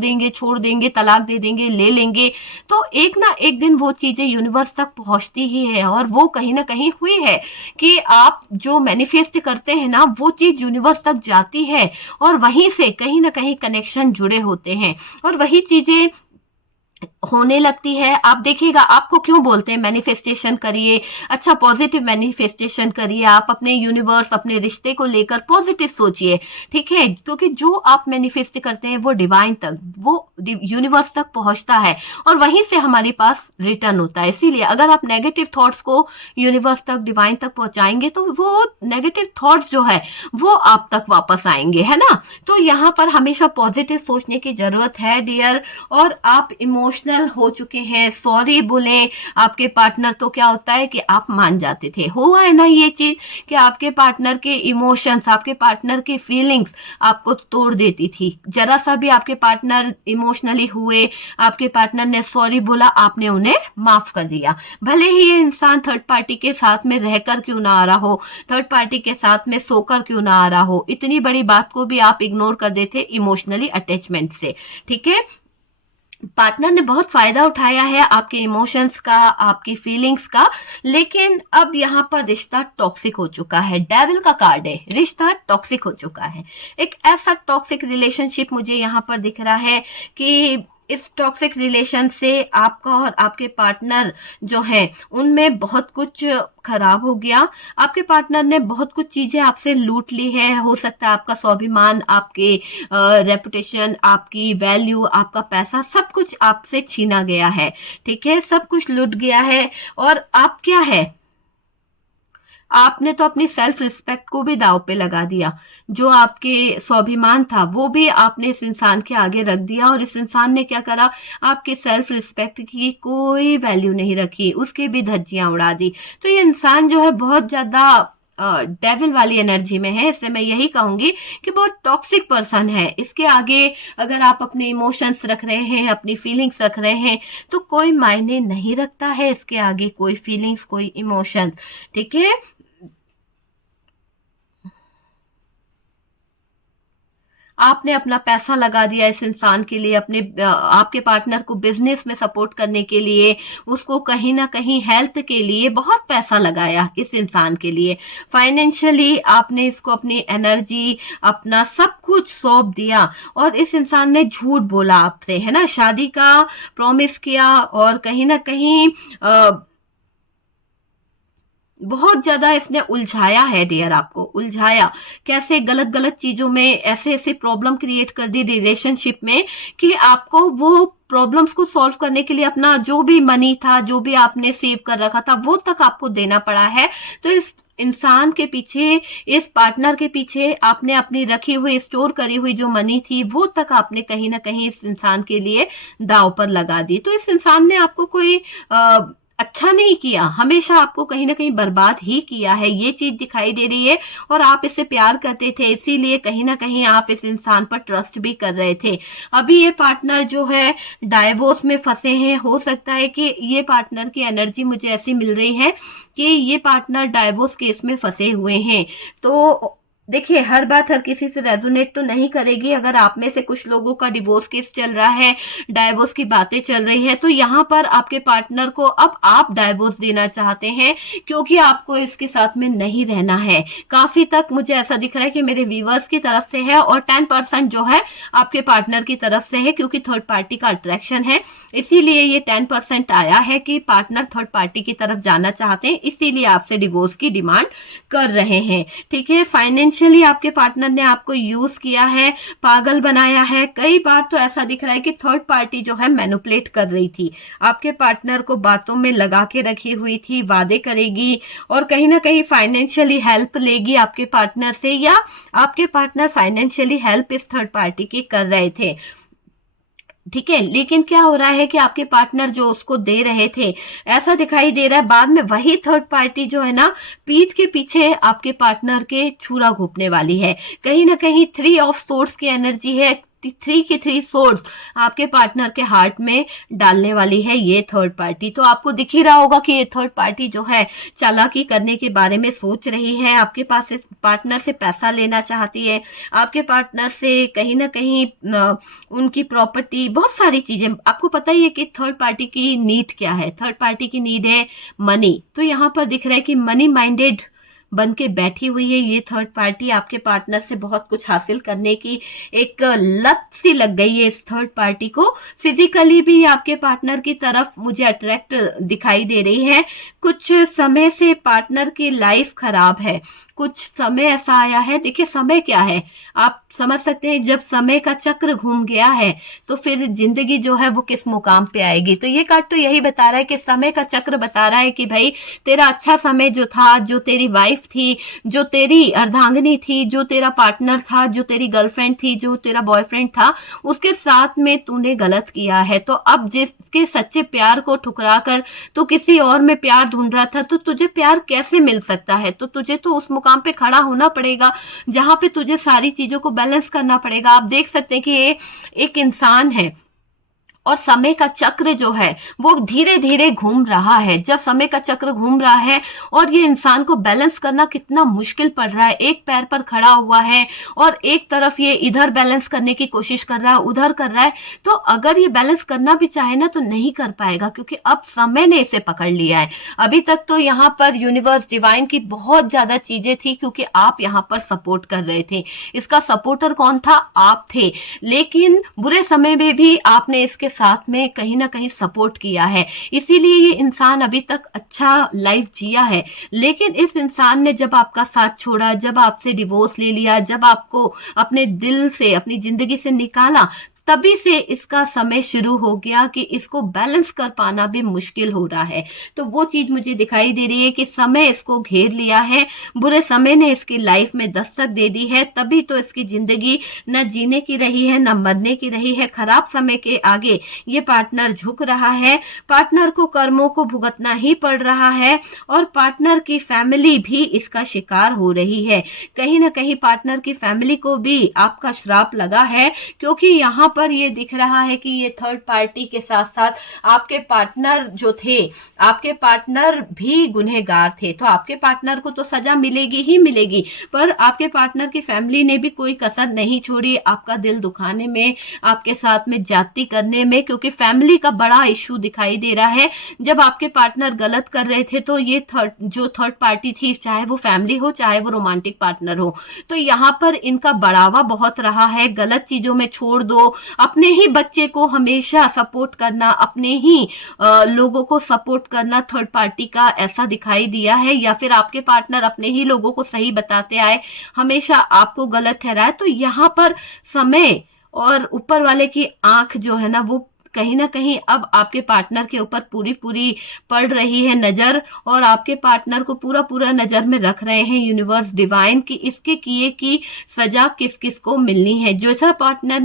देंगे, तलाक दे देंगे, ले लेंगे। तो एक ना एक दिन वो चीजें यूनिवर्स तक पहुंचती ही है, और वो कहीं ना कहीं हुई है कि आप जो मैनिफेस्ट करते हैं ना, वो चीज यूनिवर्स तक जाती है, और वहीं से कहीं ना कहीं कनेक्शन जुड़े होते हैं, और वही चीजें होने लगती है। आप देखिएगा, आपको क्यों बोलते हैं मैनिफेस्टेशन करिए, अच्छा पॉजिटिव मैनिफेस्टेशन करिए, आप अपने यूनिवर्स, अपने रिश्ते को लेकर पॉजिटिव सोचिए, ठीक है। क्योंकि जो आप मैनिफेस्ट करते हैं वो डिवाइन तक, वो यूनिवर्स तक पहुंचता है, और वहीं से हमारे पास रिटर्न होता है। इसीलिए अगर आप नेगेटिव थॉट्स को यूनिवर्स तक, डिवाइन तक पहुंचाएंगे, तो वो नेगेटिव थॉट्स जो है वो आप तक वापस आएंगे, है ना। तो यहाँ पर हमेशा पॉजिटिव सोचने की जरूरत है डियर। और आप इमोशनल हो चुके हैं, सॉरी बोले आपके पार्टनर, तो क्या होता है कि आप मान जाते थे। हुआ है ना ये चीज कि आपके पार्टनर के इमोशंस, आपके पार्टनर की फीलिंग्स आपको तोड़ देती थी। जरा सा भी आपके पार्टनर इमोशनली हुए, आपके पार्टनर ने सॉरी बोला, आपने उन्हें माफ कर दिया। भले ही ये इंसान थर्ड पार्टी के साथ में रहकर क्यों ना आ रहा हो, थर्ड पार्टी के साथ में सोकर क्यों ना आ रहा हो, इतनी बड़ी बात को भी आप इग्नोर कर देते इमोशनली अटैचमेंट से, ठीक है। पार्टनर ने बहुत फायदा उठाया है आपके इमोशंस का, आपकी फीलिंग्स का, लेकिन अब यहाँ पर रिश्ता टॉक्सिक हो चुका है। डेविल का कार्ड है, रिश्ता टॉक्सिक हो चुका है। एक ऐसा टॉक्सिक रिलेशनशिप मुझे यहाँ पर दिख रहा है कि इस टॉक्सिक रिलेशन से आपका और आपके पार्टनर जो है उनमें बहुत कुछ खराब हो गया। आपके पार्टनर ने बहुत कुछ चीजें आपसे लूट ली है। हो सकता है आपका स्वाभिमान, आपके रेपुटेशन, आपकी वैल्यू, आपका पैसा, सब कुछ आपसे छीना गया है। ठीक है, सब कुछ लूट गया है। और आप क्या है, आपने तो अपनी सेल्फ रिस्पेक्ट को भी दांव पे लगा दिया। जो आपके स्वाभिमान था वो भी आपने इस इंसान के आगे रख दिया, और इस इंसान ने क्या करा, आपकी सेल्फ रिस्पेक्ट की कोई वैल्यू नहीं रखी, उसकी भी धज्जियां उड़ा दी। तो ये इंसान जो है बहुत ज्यादा डेविल वाली एनर्जी में है। इससे मैं यही कहूंगी कि बहुत टॉक्सिक पर्सन है। इसके आगे अगर आप अपने इमोशंस रख रहे हैं, अपनी फीलिंग्स रख रहे हैं, तो कोई मायने नहीं रखता है इसके आगे कोई फीलिंग्स, कोई इमोशंस। ठीक है, आपने अपना पैसा लगा दिया इस इंसान के लिए, अपने आपके पार्टनर को बिजनेस में सपोर्ट करने के लिए, उसको कहीं ना कहीं हेल्थ के लिए बहुत पैसा लगाया इस इंसान के लिए। फाइनेंशियली आपने इसको अपनी एनर्जी, अपना सब कुछ सौंप दिया, और इस इंसान ने झूठ बोला आपसे, है ना, शादी का प्रॉमिस किया, और कहीं ना कहीं बहुत ज्यादा इसने उलझाया है डियर, आपको उलझाया। कैसे गलत गलत चीजों में ऐसे ऐसे प्रॉब्लम क्रिएट कर दी रिलेशनशिप में कि आपको वो प्रॉब्लम्स को सॉल्व करने के लिए अपना जो भी मनी था, जो भी आपने सेव कर रखा था, वो तक आपको देना पड़ा है। तो इस इंसान के पीछे, इस पार्टनर के पीछे आपने अपनी रखी हुई, स्टोर करी हुई जो मनी थी, वो तक आपने कहीं ना कहीं इस इंसान के लिए दांव पर लगा दी। तो इस इंसान ने आपको कोई अच्छा नहीं किया, हमेशा आपको कहीं ना कहीं बर्बाद ही किया है, ये चीज दिखाई दे रही है। और आप इससे प्यार करते थे, इसीलिए कहीं ना कहीं आप इस इंसान पर ट्रस्ट भी कर रहे थे। अभी ये पार्टनर जो है डाइवोर्स में फंसे हैं। हो सकता है कि ये पार्टनर की एनर्जी मुझे ऐसी मिल रही है कि ये पार्टनर डाइवोर्स केस में फंसे हुए हैं। तो देखिए, हर बात हर किसी से रेजोनेट तो नहीं करेगी। अगर आप में से कुछ लोगों का डिवोर्स केस चल रहा है, डाइवोर्स की बातें चल रही है, तो यहाँ पर आपके पार्टनर को अब आप डाइवोर्स देना चाहते हैं, क्योंकि आपको इसके साथ में नहीं रहना है। काफी तक मुझे ऐसा दिख रहा है कि मेरे व्यूअर्स की तरफ से है, और 10% जो है आपके पार्टनर की तरफ से है, क्योंकि थर्ड पार्टी का अट्रैक्शन है। इसीलिए ये 10% आया है कि पार्टनर थर्ड पार्टी की तरफ जाना चाहते हैं, इसीलिए आपसे डिवोर्स की डिमांड कर रहे हैं। ठीक है, फाइनेंशियली आपके पार्टनर ने आपको यूज किया है, पागल बनाया है। कई बार तो ऐसा दिख रहा है कि थर्ड पार्टी जो है मैनिपुलेट कर रही थी, आपके पार्टनर को बातों में लगा के रखी हुई थी, वादे करेगी और कहीं ना कहीं फाइनेंशियली हेल्प लेगी आपके पार्टनर से, या आपके पार्टनर फाइनेंशियली हेल्प इस थर्ड पार्टी की कर रहे थे। ठीक है, लेकिन क्या हो रहा है कि आपके पार्टनर जो उसको दे रहे थे, ऐसा दिखाई दे रहा है बाद में वही थर्ड पार्टी जो है ना, पीठ के पीछे आपके पार्टनर के छुरा घोंपने वाली है। कहीं ना कहीं 3 ऑफ सोर्ड्स की एनर्जी है, 3 की 3 सोर्ड्स आपके पार्टनर के हार्ट में डालने वाली है ये थर्ड पार्टी। तो आपको दिख ही रहा होगा कि ये थर्ड पार्टी जो है चालाकी करने के बारे में सोच रही है, आपके पास इस पार्टनर से पैसा लेना चाहती है, आपके पार्टनर से कहीं ना कहीं उनकी प्रॉपर्टी, बहुत सारी चीजें। आपको पता ही है कि थर्ड पार्टी की नीड क्या है, थर्ड पार्टी की नीड है मनी। तो यहाँ पर दिख रहा है कि मनी माइंडेड बन के बैठी हुई है ये थर्ड पार्टी, आपके पार्टनर से बहुत कुछ हासिल करने की एक लत सी लग गई है इस थर्ड पार्टी को। फिजिकली भी आपके पार्टनर की तरफ मुझे अट्रैक्ट दिखाई दे रही है। कुछ समय से पार्टनर की लाइफ खराब है, कुछ समय ऐसा आया है। देखिए, समय क्या है, आप समझ सकते हैं, जब समय का चक्र घूम गया है तो फिर जिंदगी जो है वो किस मुकाम पे आएगी। तो ये कार्ड तो यही बता रहा है कि समय का चक्र बता रहा है कि भाई तेरा अच्छा समय जो था, जो तेरी वाइफ थी, जो तेरी अर्धांगिनी थी, जो तेरा पार्टनर था, जो तेरी गर्लफ्रेंड थी, जो तेरा बॉयफ्रेंड था, उसके साथ में तूने गलत किया है। तो अब जिसके सच्चे प्यार को ठुकरा कर तू किसी और में प्यार ढूंढ रहा था, तो तुझे प्यार कैसे मिल सकता है। तो तुझे तो उस मुकाम पे खड़ा होना पड़ेगा जहां पे तुझे सारी चीजों को बैलेंस करना पड़ेगा। आप देख सकते हैं कि ये एक इंसान है और समय का चक्र जो है वो धीरे धीरे घूम रहा है। जब समय का चक्र घूम रहा है और ये इंसान को बैलेंस करना कितना मुश्किल पड़ रहा है, एक पैर पर खड़ा हुआ है और एक तरफ ये इधर बैलेंस करने की कोशिश कर रहा है, उधर कर रहा है। तो अगर ये बैलेंस करना भी चाहे ना तो नहीं कर पाएगा, क्योंकि अब समय ने इसे पकड़ लिया है। अभी तक तो यहाँ पर यूनिवर्स डिवाइन की बहुत ज्यादा चीजें थी, क्योंकि आप यहाँ पर सपोर्ट कर रहे थे। इसका सपोर्टर कौन था? आप थे। लेकिन बुरे समय में भी आपने इसके साथ में कहीं ना कहीं सपोर्ट किया है, इसीलिए ये इंसान अभी तक अच्छा लाइफ जिया है। लेकिन इस इंसान ने जब आपका साथ छोड़ा, जब आपसे डिवोर्स ले लिया, जब आपको अपने दिल से, अपनी जिंदगी से निकाला, तभी से इसका समय शुरू हो गया कि इसको बैलेंस कर पाना भी मुश्किल हो रहा है। तो वो चीज मुझे दिखाई दे रही है कि समय इसको घेर लिया है, बुरे समय ने इसकी लाइफ में दस्तक दे दी है, तभी तो इसकी जिंदगी न जीने की रही है, न मरने की रही है। खराब समय के आगे ये पार्टनर झुक रहा है, पार्टनर को कर्मों को भुगतना ही पड़ रहा है, और पार्टनर की फैमिली भी इसका शिकार हो रही है। कहीं ना कहीं पार्टनर की फैमिली को भी आपका श्राप लगा है, क्योंकि यहाँ पर ये दिख रहा है कि ये थर्ड पार्टी के साथ साथ आपके पार्टनर जो थे, आपके पार्टनर भी गुनहगार थे। तो आपके पार्टनर को तो सजा मिलेगी ही मिलेगी, पर आपके पार्टनर की फैमिली ने भी कोई कसर नहीं छोड़ी आपका दिल दुखाने में, आपके साथ में जाति करने में, क्योंकि फैमिली का बड़ा इश्यू दिखाई दे रहा है। जब आपके पार्टनर गलत कर रहे थे तो ये थर्ड पार्टी थी, चाहे वो फैमिली हो चाहे वो रोमांटिक पार्टनर हो, तो यहाँ पर इनका बढ़ावा बहुत रहा है। गलत चीजों में छोड़ दो, अपने ही बच्चे को हमेशा सपोर्ट करना, अपने ही लोगों को सपोर्ट करना थर्ड पार्टी का ऐसा दिखाई दिया है। या फिर आपके पार्टनर अपने ही लोगों को सही बताते आए, हमेशा आपको गलत ठहराए। तो यहाँ पर समय और ऊपर वाले की आंख जो है ना, वो कहीं ना कहीं अब आपके पार्टनर के ऊपर पूरी पूरी पड़ रही है नजर, और आपके पार्टनर को पूरा पूरा नजर में रख रहे हैं यूनिवर्स, डिवाइन, की इसके किए की सजा किस किस को मिलनी है। जैसा पार्टनर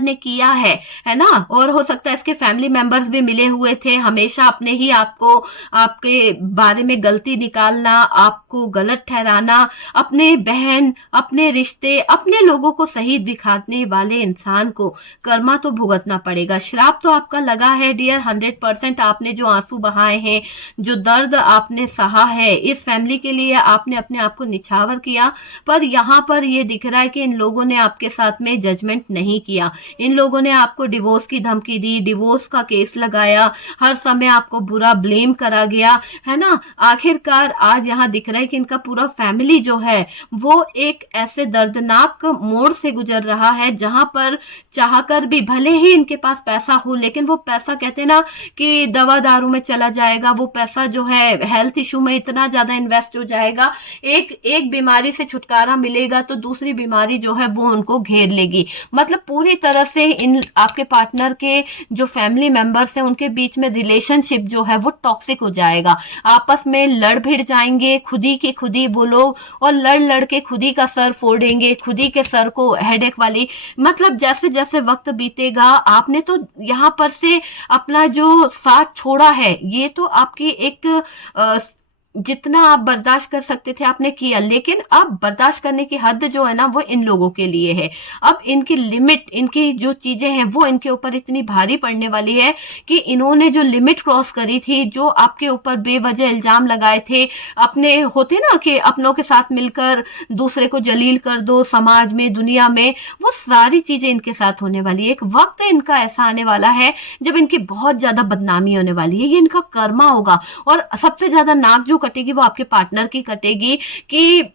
ने किया है ना। और हो सकता है इसके फैमिली मेंबर्स भी मिले हुए थे, हमेशा अपने ही आपको, आपके बारे में गलती निकालना, आपको गलत ठहराना, अपने बहन, अपने रिश्ते, अपने लोगों को सही दिखाने वाले इंसान को कर्मा तो भुगतना पड़ेगा। श्राप तो आपका लगा है डियर, 100%। आपने जो आंसू बहाए हैं, जो दर्द आपने सहा है, इस फैमिली के लिए आपने अपने आप को निछावर किया, पर यहाँ पर ये दिख रहा है कि इन लोगों ने आपके साथ में जजमेंट नहीं किया। इन लोगों ने आपको डिवोर्स की धमकी दी, डिवोर्स का केस लगाया, हर समय आपको बुरा ब्लेम करा गया, है ना। आखिरकार आज यहाँ दिख रहा है कि इनका पूरा फैमिली जो है वो एक ऐसे दर्दनाक मोड़ से गुजर रहा है, जहां पर चाहकर भी, भले ही इनके पास पैसा हो, लेकिन वो पैसा कहते ना कि दवा दारू में चला जाएगा, वो पैसा जो है हेल्थ इशू में इतना ज्यादा इन्वेस्ट हो जाएगा, एक बीमारी से छुटकारा मिलेगा तो दूसरी बीमारी जो है वो उनको घेर लेगी। मतलब पूरी तरह से इन आपके पार्टनर के जो फैमिली मेंबर्स हैं उनके बीच में रिलेशनशिप जो है वो टॉक्सिक हो जाएगा, आपस में लड़ भिड़ जाएंगे खुद ही वो लोग, और लड़ के खुद ही का सर फोड़ेंगे, खुद ही के सर को हेडेक वाली। मतलब जैसे जैसे वक्त बीतेगा, आपने तो यहाँ पर से अपना जो साथ छोड़ा है, ये तो आपकी एक जितना आप बर्दाश्त कर सकते थे आपने किया, लेकिन अब बर्दाश्त करने की हद जो है ना वो इन लोगों के लिए है। अब इनकी लिमिट, इनकी जो चीजें हैं वो इनके ऊपर इतनी भारी पड़ने वाली है कि इन्होंने जो लिमिट क्रॉस करी थी, जो आपके ऊपर बेवजह इल्जाम लगाए थे, अपने होते ना कि अपनों के साथ मिलकर दूसरे को जलील कर दो समाज में, दुनिया में, वो सारी चीजें इनके साथ होने वाली है। एक वक्त इनका ऐसा आने वाला है जब इनकी बहुत ज्यादा बदनामी होने वाली है, ये इनका कर्मा होगा। और सबसे ज्यादा नाक जो कटेगी वो आपके पार्टनर की कटेगी, कि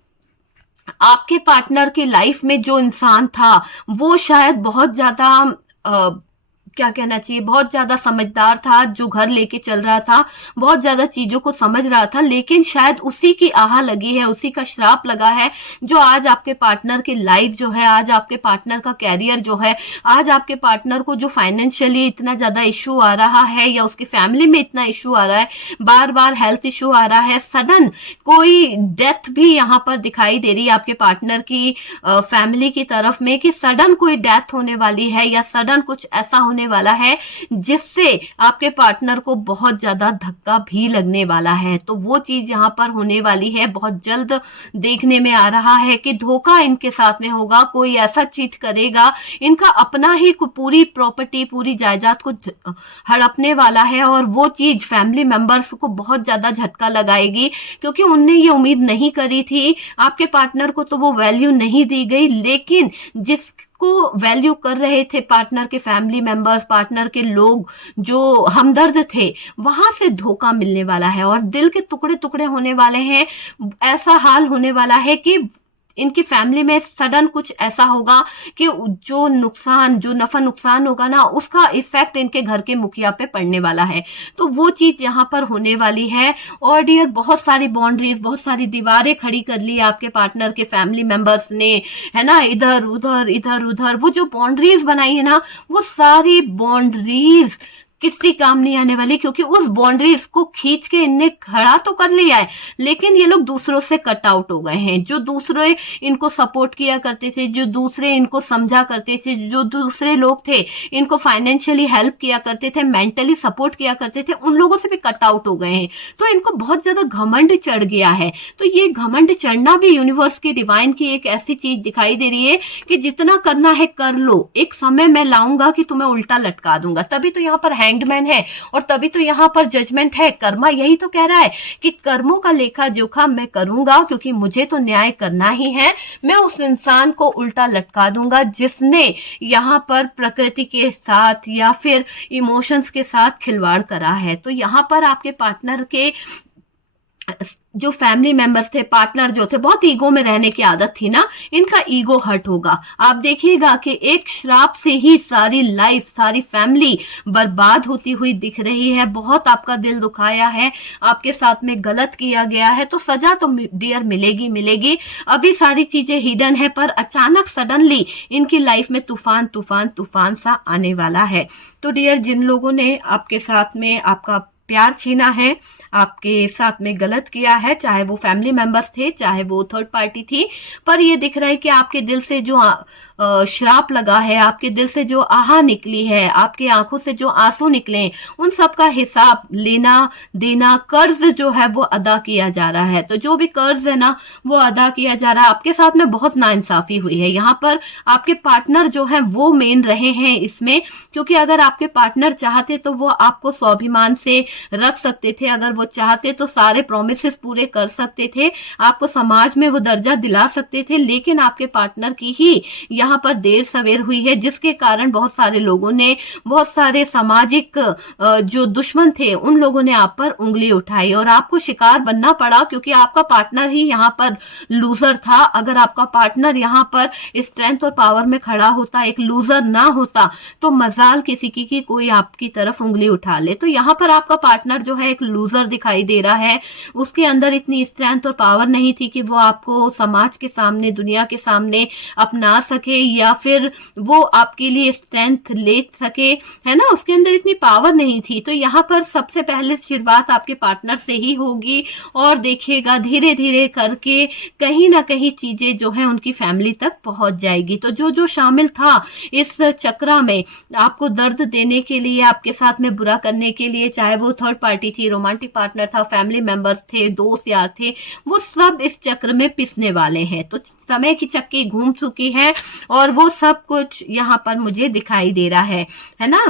आपके पार्टनर की लाइफ में जो इंसान था वो शायद बहुत ज्यादा क्या कहना चाहिए, बहुत ज्यादा समझदार था, जो घर लेके चल रहा था, बहुत ज्यादा चीजों को समझ रहा था, लेकिन शायद उसी की आह लगी है, उसी का श्राप लगा है, जो आज आपके पार्टनर की लाइफ जो है, आज आपके पार्टनर का कैरियर जो है, आज आपके पार्टनर को जो फाइनेंशियली इतना ज्यादा इश्यू आ रहा है, या उसकी फैमिली में इतना इश्यू आ रहा है, बार बार हेल्थ इश्यू आ रहा है, सडन कोई डेथ भी यहाँ पर दिखाई दे रही है आपके पार्टनर की फैमिली की तरफ में, कि सडन कोई डेथ होने वाली है, या सडन कुछ ऐसा होने वाला है जिससे आपके पार्टनर को बहुत ज्यादा धक्का भी लगने वाला है। तो वो चीज यहाँ पर होने वाली है, बहुत जल्द देखने में आ रहा है कि धोखा इनके साथ में होगा, कोई ऐसा चीट करेगा, इनका अपना ही पूरी प्रॉपर्टी, पूरी जायदाद को हड़पने वाला है, और वो चीज फैमिली मेंबर्स को बहुत ज्यादा झटका लगाएगी, क्योंकि उनने ये उम्मीद नहीं करी थी। आपके पार्टनर को तो वो वैल्यू नहीं दी गई, लेकिन जिस को वैल्यू कर रहे थे पार्टनर के फैमिली मेंबर्स, पार्टनर के लोग जो हमदर्द थे, वहां से धोखा मिलने वाला है, और दिल के टुकड़े टुकड़े होने वाले हैं। ऐसा हाल होने वाला है कि इनकी फैमिली में सडन कुछ ऐसा होगा कि जो नफा नुकसान होगा ना, उसका इफेक्ट इनके घर के मुखिया पे पड़ने वाला है। तो वो चीज यहाँ पर होने वाली है। और डियर, बहुत सारी बाउंड्रीज, बहुत सारी दीवारें खड़ी कर ली आपके पार्टनर के फैमिली मेंबर्स ने, है ना, इधर उधर वो जो बाउंड्रीज बनाई है ना, वो सारी बाउंड्रीज किसी काम नहीं आने वाली, क्योंकि उस बाउंड्रीज को खींच के इनने खड़ा तो कर लिया है, लेकिन ये लोग दूसरों से कट आउट हो गए हैं। जो दूसरे इनको सपोर्ट किया करते थे, जो दूसरे इनको समझा करते थे, जो दूसरे लोग थे इनको फाइनेंशियली हेल्प किया करते थे, मेंटली सपोर्ट किया करते थे, उन लोगों से भी कट आउट हो गए हैं। तो इनको बहुत ज्यादा घमंड चढ़ गया है। तो ये घमंड चढ़ना भी यूनिवर्स की, डिवाइन की एक ऐसी चीज दिखाई दे रही है कि जितना करना है कर लो, एक समय मैं लाऊंगा कि तुम्हें उल्टा लटका दूंगा। तभी तो यहाँ पर हैंग्डमैन है और तभी तो यहाँ पर जजमेंट है। कर्मा यही तो कह रहा है कि कर्मों का लेखा जोखा मैं करूंगा, क्योंकि मुझे तो न्याय करना ही है। मैं उस इंसान को उल्टा लटका दूंगा जिसने यहाँ पर प्रकृति के साथ या फिर इमोशंस के साथ खिलवाड़ करा है। तो यहाँ पर आपके पार्टनर के जो फैमिली मेंबर्स थे, पार्टनर जो थे, बहुत ईगो में रहने की आदत थी ना, इनका ईगो हर्ट होगा। आप देखिएगा कि एक श्राप से ही सारी लाइफ, सारी फैमिली बर्बाद होती हुई दिख रही है। बहुत आपका दिल दुखाया है, आपके साथ में गलत किया गया है, तो सजा तो डियर मिलेगी मिलेगी। अभी सारी चीजें हिडन है, पर अचानक सडनली इनकी लाइफ में तूफान सा आने वाला है। तो डियर, जिन लोगों ने आपके साथ में आपका प्यार छीना है, आपके साथ में गलत किया है, चाहे वो फैमिली मेंबर्स थे, चाहे वो थर्ड पार्टी थी, पर ये दिख रहा है कि आपके दिल से जो श्राप लगा है, आपके दिल से जो आह निकली है, आपकी आंखों से जो आंसू निकले, उन सब का हिसाब लेना देना, कर्ज जो है वो अदा किया जा रहा है। तो जो भी कर्ज है ना, वो अदा किया जा रहा है। आपके साथ में बहुत नाइंसाफी हुई है। यहाँ पर आपके पार्टनर जो है वो मेन रहे हैं इसमें, क्योंकि अगर आपके पार्टनर चाहते तो वो आपको स्वाभिमान से रख सकते थे। अगर वो चाहते तो सारे प्रोमिसेस पूरे कर सकते थे, आपको समाज में वो दर्जा दिला सकते थे। लेकिन आपके पार्टनर की ही यहाँ पर देर सवेर हुई है, जिसके कारण बहुत सारे लोगों ने, बहुत सारे सामाजिक जो दुश्मन थे, उन लोगों ने आप पर उंगली उठाई और आपको शिकार बनना पड़ा, क्योंकि आपका पार्टनर ही यहाँ पर लूजर था। अगर आपका पार्टनर यहाँ पर स्ट्रेंथ और पावर में खड़ा होता, एक लूजर ना होता, तो मजाल किसी की कोई आपकी तरफ उंगली उठा ले। तो यहाँ पर आपका पार्टनर जो है एक लूजर दिखाई दे रहा है। उसके अंदर इतनी स्ट्रेंथ और पावर नहीं थी कि वो आपको समाज के सामने, दुनिया के सामने अपना सके, या फिर वो आपके लिए स्ट्रेंथ ले सके, है ना। उसके अंदर इतनी पावर नहीं थी। तो यहाँ पर सबसे पहले शुरुआत आपके पार्टनर से ही होगी, और देखिएगा धीरे धीरे करके कहीं ना कहीं चीजें जो है उनकी फैमिली तक पहुंच जाएगी। तो जो जो शामिल था इस चक्रा में, आपको दर्द देने के लिए, आपके साथ में बुरा करने के लिए, चाहे वो थर्ड पार्टी थी, रोमांटिक पार्टनर था, फैमिली मेंबर्स थे, दोस्त यार थे, वो सब इस चक्र में पिसने वाले हैं। तो समय की चक्की घूम चुकी है और वो सब कुछ यहाँ पर मुझे दिखाई दे रहा है ना।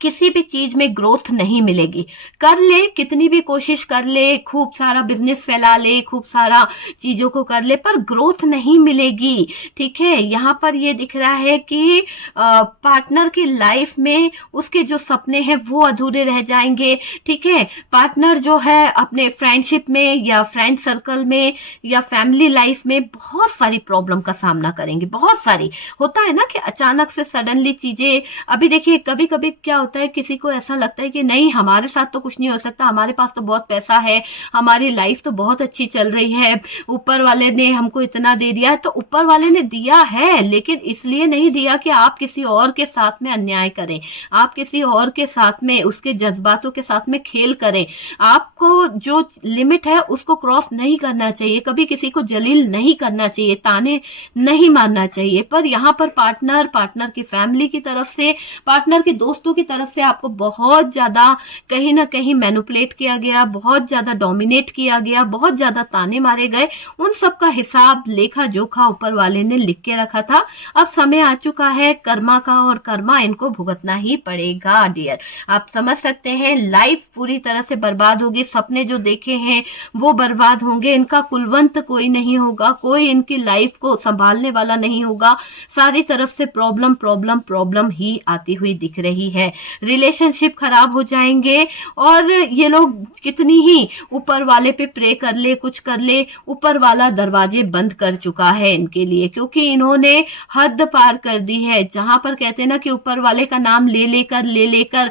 किसी भी चीज में ग्रोथ नहीं मिलेगी। कर ले, कितनी भी कोशिश कर ले, खूब सारा बिजनेस फैला ले, खूब सारा चीजों को कर ले, पर ग्रोथ नहीं मिलेगी। ठीक है, यहाँ पर ये दिख रहा है कि पार्टनर की लाइफ में उसके जो सपने हैं वो अधूरे रह जाएंगे। ठीक है, पार्टनर जो है अपने फ्रेंडशिप में या फ्रेंड सर्कल में या फैमिली लाइफ में बहुत सारी प्रॉब्लम का सामना करेंगे। बहुत सारी होता है ना कि अचानक से सडनली चीजें, अभी देखिए कभी कभी क्या होता है, किसी को ऐसा लगता है कि नहीं, हमारे साथ तो कुछ नहीं हो सकता, हमारे पास तो बहुत पैसा है, हमारी लाइफ तो बहुत अच्छी चल रही है, ऊपर वाले ने हमको इतना दे दिया है। तो ऊपर वाले ने दिया है, लेकिन इसलिए नहीं दिया कि आप किसी और के साथ में अन्याय करें, आप किसी और के साथ में उसके जज्बातों के साथ में खेल करें। आपको जो लिमिट है उसको क्रॉस नहीं करना चाहिए, कभी किसी को जलील नहीं करना चाहिए, ताने नहीं मारना चाहिए। पर यहाँ पर पार्टनर की फैमिली की तरफ से, पार्टनर के दोस्तों की तरफ से आपको बहुत ज्यादा कहीं ना कहीं मैनिपुलेट किया गया, बहुत ज्यादा डोमिनेट किया गया, बहुत ज्यादा ताने मारे गए। उन सब का हिसाब, लेखा जोखा ऊपर वाले ने लिख के रखा था। अब समय आ चुका है कर्मा का, और कर्मा इनको भुगतना ही पड़ेगा डियर। आप समझ सकते हैं, लाइफ पूरी तरह से बर्बाद होगी, सपने जो देखे हैं वो बर्बाद होंगे, इनका कुलवंत कोई नहीं होगा, कोई इनकी लाइफ को संभालने वाला नहीं होगा। सारी तरफ से प्रॉब्लम ही आती हुई दिख रही है। रिलेशनशिप खराब हो जाएंगे। और ये लोग कितनी ही ऊपर वाले पे प्रे कर ले, कुछ कर ले, ऊपर वाला दरवाजे बंद कर चुका है इनके लिए, क्योंकि इन्होंने हद पार कर दी है। जहां पर कहते हैं ना कि ऊपर वाले का नाम ले लेकर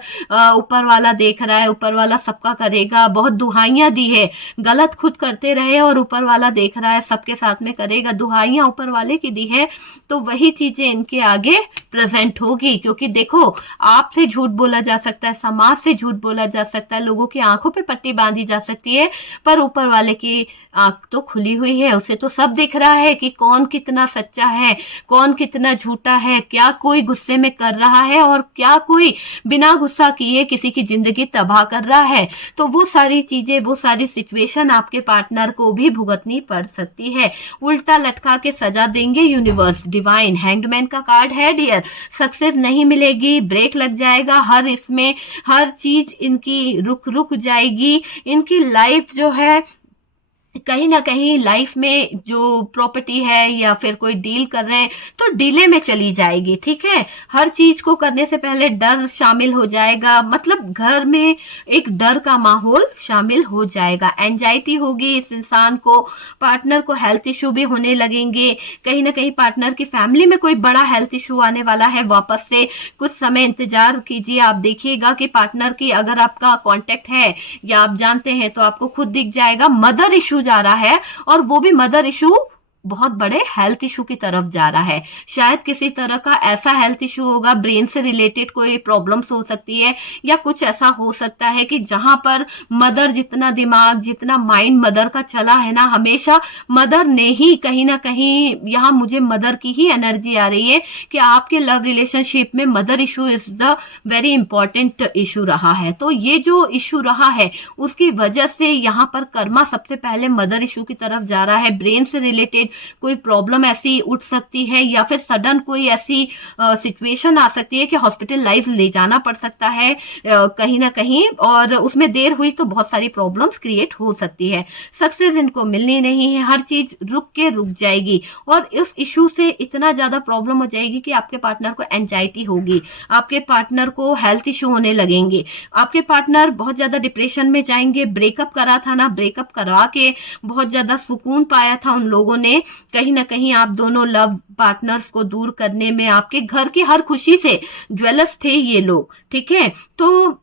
ऊपर वाला देख रहा है, ऊपर वाला सबका करेगा, बहुत दुहाइयां दी है, गलत खुद करते रहे और ऊपर वाला देख रहा है सबके साथ में करेगा, दुहाइयां ऊपर वाले की दी है। तो वही चीजें इनके आगे प्रेजेंट होगी, क्योंकि देखो आपसे झूठ बोला जा सकता है, समाज से झूठ बोला जा सकता है, लोगों की आंखों पे पट्टी बांधी जा सकती है, पर ऊपर वाले की आंख तो खुली हुई है, उसे तो सब दिख रहा है कि कौन कितना सच्चा है, कौन कितना झूठा है, क्या कोई गुस्से में कर रहा है और क्या कोई बिना गुस्सा किए किसी की जिंदगी तबाह कर रहा है। तो वो सारी चीजें, वो सारी सिचुएशन आपके पार्टनर को भी भुगतनी पड़ सकती है। उल्टा लटका के सजा देंगे यूनिवर्स, डिवाइन। हैंगमैन का कार्ड है डियर, सक्सेस नहीं मिलेगी, ब्रेक लग जाएगा, इसमें हर चीज इनकी रुक जाएगी। इनकी लाइफ जो है कहीं ना कहीं लाइफ में जो प्रॉपर्टी है या फिर कोई डील कर रहे हैं तो डिले में चली जाएगी, ठीक है। हर चीज को करने से पहले डर शामिल हो जाएगा, मतलब घर में एक डर का माहौल शामिल हो जाएगा, एंजाइटी होगी इस इंसान को, पार्टनर को हेल्थ इश्यू भी होने लगेंगे। कहीं ना कहीं पार्टनर की फैमिली में कोई बड़ा हेल्थ इश्यू आने वाला है वापस से, कुछ समय इंतजार कीजिए। आप देखिएगा कि पार्टनर की अगर आपका कांटेक्ट है या आप जानते हैं तो आपको खुद दिख जाएगा मदर इश्यू जा रहा है, और वो भी मदर इशू बहुत बड़े हेल्थ इशू की तरफ जा रहा है। शायद किसी तरह का ऐसा हेल्थ इशू होगा, ब्रेन से रिलेटेड कोई प्रॉब्लम्स हो सकती है, या कुछ ऐसा हो सकता है कि जहां पर मदर जितना दिमाग, जितना माइंड मदर का चला है ना, हमेशा मदर ने ही कहीं ना कहीं, यहाँ मुझे मदर की ही एनर्जी आ रही है कि आपके लव रिलेशनशिप में mother issue is the very important issue रहा है। तो ये जो इशू रहा है उसकी वजह से यहाँ पर कर्मा सबसे पहले मदर इशू की तरफ जा रहा है। ब्रेन से रिलेटेड कोई प्रॉब्लम ऐसी उठ सकती है, या फिर सडन कोई ऐसी सिचुएशन आ सकती है कि हॉस्पिटलाइज ले जाना पड़ सकता है कहीं ना कहीं, और उसमें देर हुई तो बहुत सारी प्रॉब्लम्स क्रिएट हो सकती है। सक्सेस इनको मिलनी नहीं है, हर चीज रुक जाएगी, और इस इशू से इतना ज्यादा प्रॉब्लम हो जाएगी कि आपके पार्टनर को एंजाइटी होगी, आपके पार्टनर को हेल्थ इशू होने लगेंगे, आपके पार्टनर बहुत ज्यादा डिप्रेशन में जाएंगे। ब्रेकअप करा था ना, ब्रेकअप करवा के बहुत ज्यादा सुकून पाया था उन लोगों ने, कहीं ना कहीं आप दोनों लव पार्टनर्स को दूर करने में, आपके घर की हर खुशी से ज्वेलस थे ये लोग, ठीक है। तो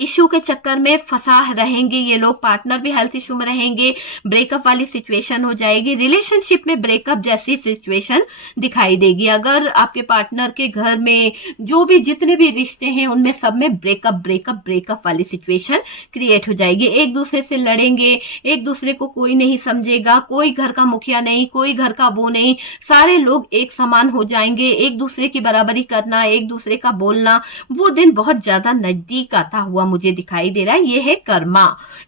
इशू के चक्कर में फंसा रहेंगे ये लोग, पार्टनर भी हेल्थ इशू में रहेंगे, ब्रेकअप वाली सिचुएशन हो जाएगी, रिलेशनशिप में ब्रेकअप जैसी सिचुएशन दिखाई देगी। अगर आपके पार्टनर के घर में जो भी जितने भी रिश्ते हैं उनमें सब में ब्रेकअप वाली सिचुएशन क्रिएट हो जाएगी। एक दूसरे से लड़ेंगे, एक दूसरे को कोई नहीं समझेगा, कोई घर का मुखिया नहीं, कोई घर का वो नहीं, सारे लोग एक समान हो जाएंगे। एक दूसरे की बराबरी करना, एक दूसरे का बोलना, वो दिन बहुत ज्यादा नजदीक आता हुआ मुझे दिखाई दे रहा है। ये है कर्मा,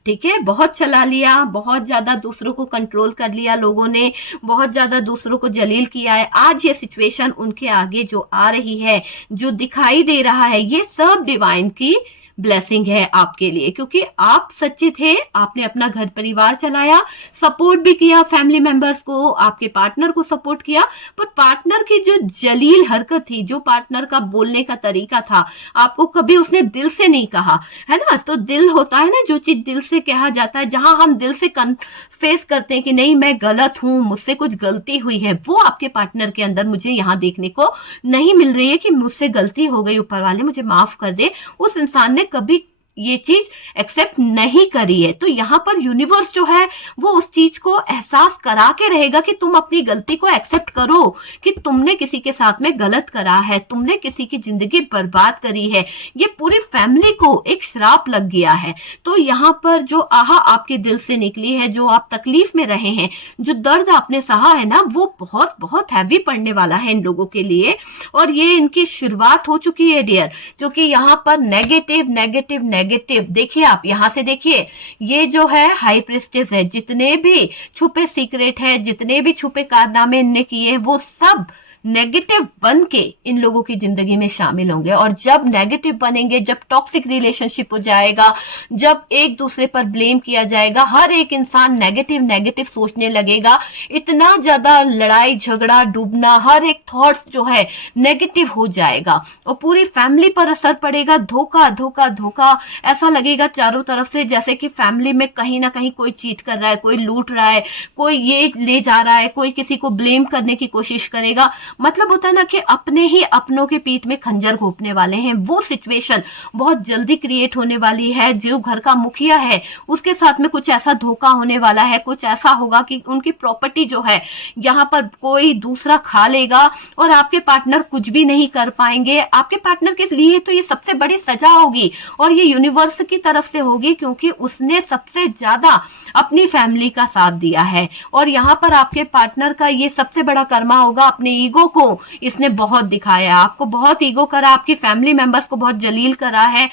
ठीक है। बहुत चला लिया, बहुत ज्यादा दूसरों को कंट्रोल कर लिया लोगों ने, बहुत ज्यादा दूसरों को जलील किया है। आज ये सिचुएशन उनके आगे जो आ रही है, जो दिखाई दे रहा है, ये सब डिवाइन की ब्लेसिंग है आपके लिए, क्योंकि आप सच्चे थे, आपने अपना घर परिवार चलाया, सपोर्ट भी किया फैमिली मेंबर्स को, आपके पार्टनर को सपोर्ट किया, पर पार्टनर की जो जलील हरकत थी, जो पार्टनर का बोलने का तरीका था, आपको कभी उसने दिल से नहीं कहा, है ना। तो दिल होता है ना, जो चीज दिल से कहा जाता है, जहां हम दिल से कन्फेस करते हैं कि नहीं मैं गलत हूं, मुझसे कुछ गलती हुई है, वो आपके पार्टनर के अंदर मुझे यहाँ देखने को नहीं मिल रही है कि मुझसे गलती हो गई, ऊपर वाले मुझे माफ कर दे। उस इंसान ने कभी ये चीज एक्सेप्ट नहीं करी है। तो यहाँ पर यूनिवर्स जो है वो उस चीज को एहसास करा के रहेगा कि तुम अपनी गलती को एक्सेप्ट करो, कि तुमने किसी के साथ में गलत करा है, तुमने किसी की जिंदगी बर्बाद करी है, ये पूरी फैमिली को एक श्राप लग गया है। तो यहाँ पर जो आहा आपके दिल से निकली है, जो आप तकलीफ में रहे हैं, जो दर्द आपने सहा है ना, वो बहुत बहुत हैवी पड़ने वाला है इन लोगों के लिए, और ये इनकी शुरुआत हो चुकी है डियर। क्योंकि यहाँ पर नेगेटिव देखिए, आप यहां से देखिए, ये जो है हाई प्रिस्टेस है, जितने भी छुपे सीक्रेट है, जितने भी छुपे कारनामे इनने किए, वो सब नेगेटिव बन के इन लोगों की जिंदगी में शामिल होंगे। और जब नेगेटिव बनेंगे, जब टॉक्सिक रिलेशनशिप हो जाएगा, जब एक दूसरे पर ब्लेम किया जाएगा, हर एक इंसान नेगेटिव नेगेटिव सोचने लगेगा, इतना ज्यादा लड़ाई झगड़ा डूबना, हर एक थॉट्स जो है नेगेटिव हो जाएगा और पूरी फैमिली पर असर पड़ेगा। धोखा धोखा धोखा, ऐसा लगेगा चारों तरफ से जैसे कि फैमिली में कहीं ना कहीं कोई चीट कर रहा है, कोई लूट रहा है, कोई ये ले जा रहा है, कोई किसी को ब्लेम करने की कोशिश करेगा। मतलब होता है ना कि अपने ही अपनों के पीठ में खंजर घोंपने वाले हैं। वो सिचुएशन बहुत जल्दी क्रिएट होने वाली है। जो घर का मुखिया है उसके साथ में कुछ ऐसा धोखा होने वाला है, कुछ ऐसा होगा कि उनकी प्रॉपर्टी जो है यहाँ पर कोई दूसरा खा लेगा और आपके पार्टनर कुछ भी नहीं कर पाएंगे। आपके पार्टनर के लिए तो ये सबसे बड़ी सजा होगी और ये यूनिवर्स की तरफ से होगी, क्योंकि उसने सबसे ज्यादा अपनी फैमिली का साथ दिया है। और यहाँ पर आपके पार्टनर का ये सबसे बड़ा कर्मा होगा। अपने ईगो को इसने बहुत दिखाया, आपको बहुत ईगो करा, आपकी फैमिली मेंबर्स को बहुत जलील करा है।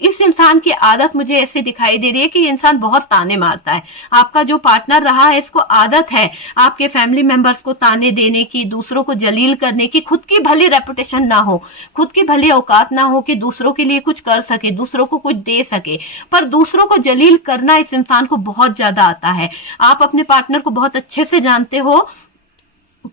इस इंसान की आदत मुझे ऐसे दिखाई दे रही है कि ये इंसान बहुत ताने मारता है। आपका जो पार्टनर रहा है इसको आदत है आपके फैमिली मेंबर्स को ताने देने की, दूसरों को जलील करने की। खुद की भली रेपुटेशन ना हो, खुद की भली औकात ना हो कि दूसरों के लिए कुछ कर सके, दूसरों को कुछ दे सके, पर दूसरों को जलील करना इस इंसान को बहुत ज्यादा आता है। आप अपने पार्टनर को बहुत अच्छे से जानते हो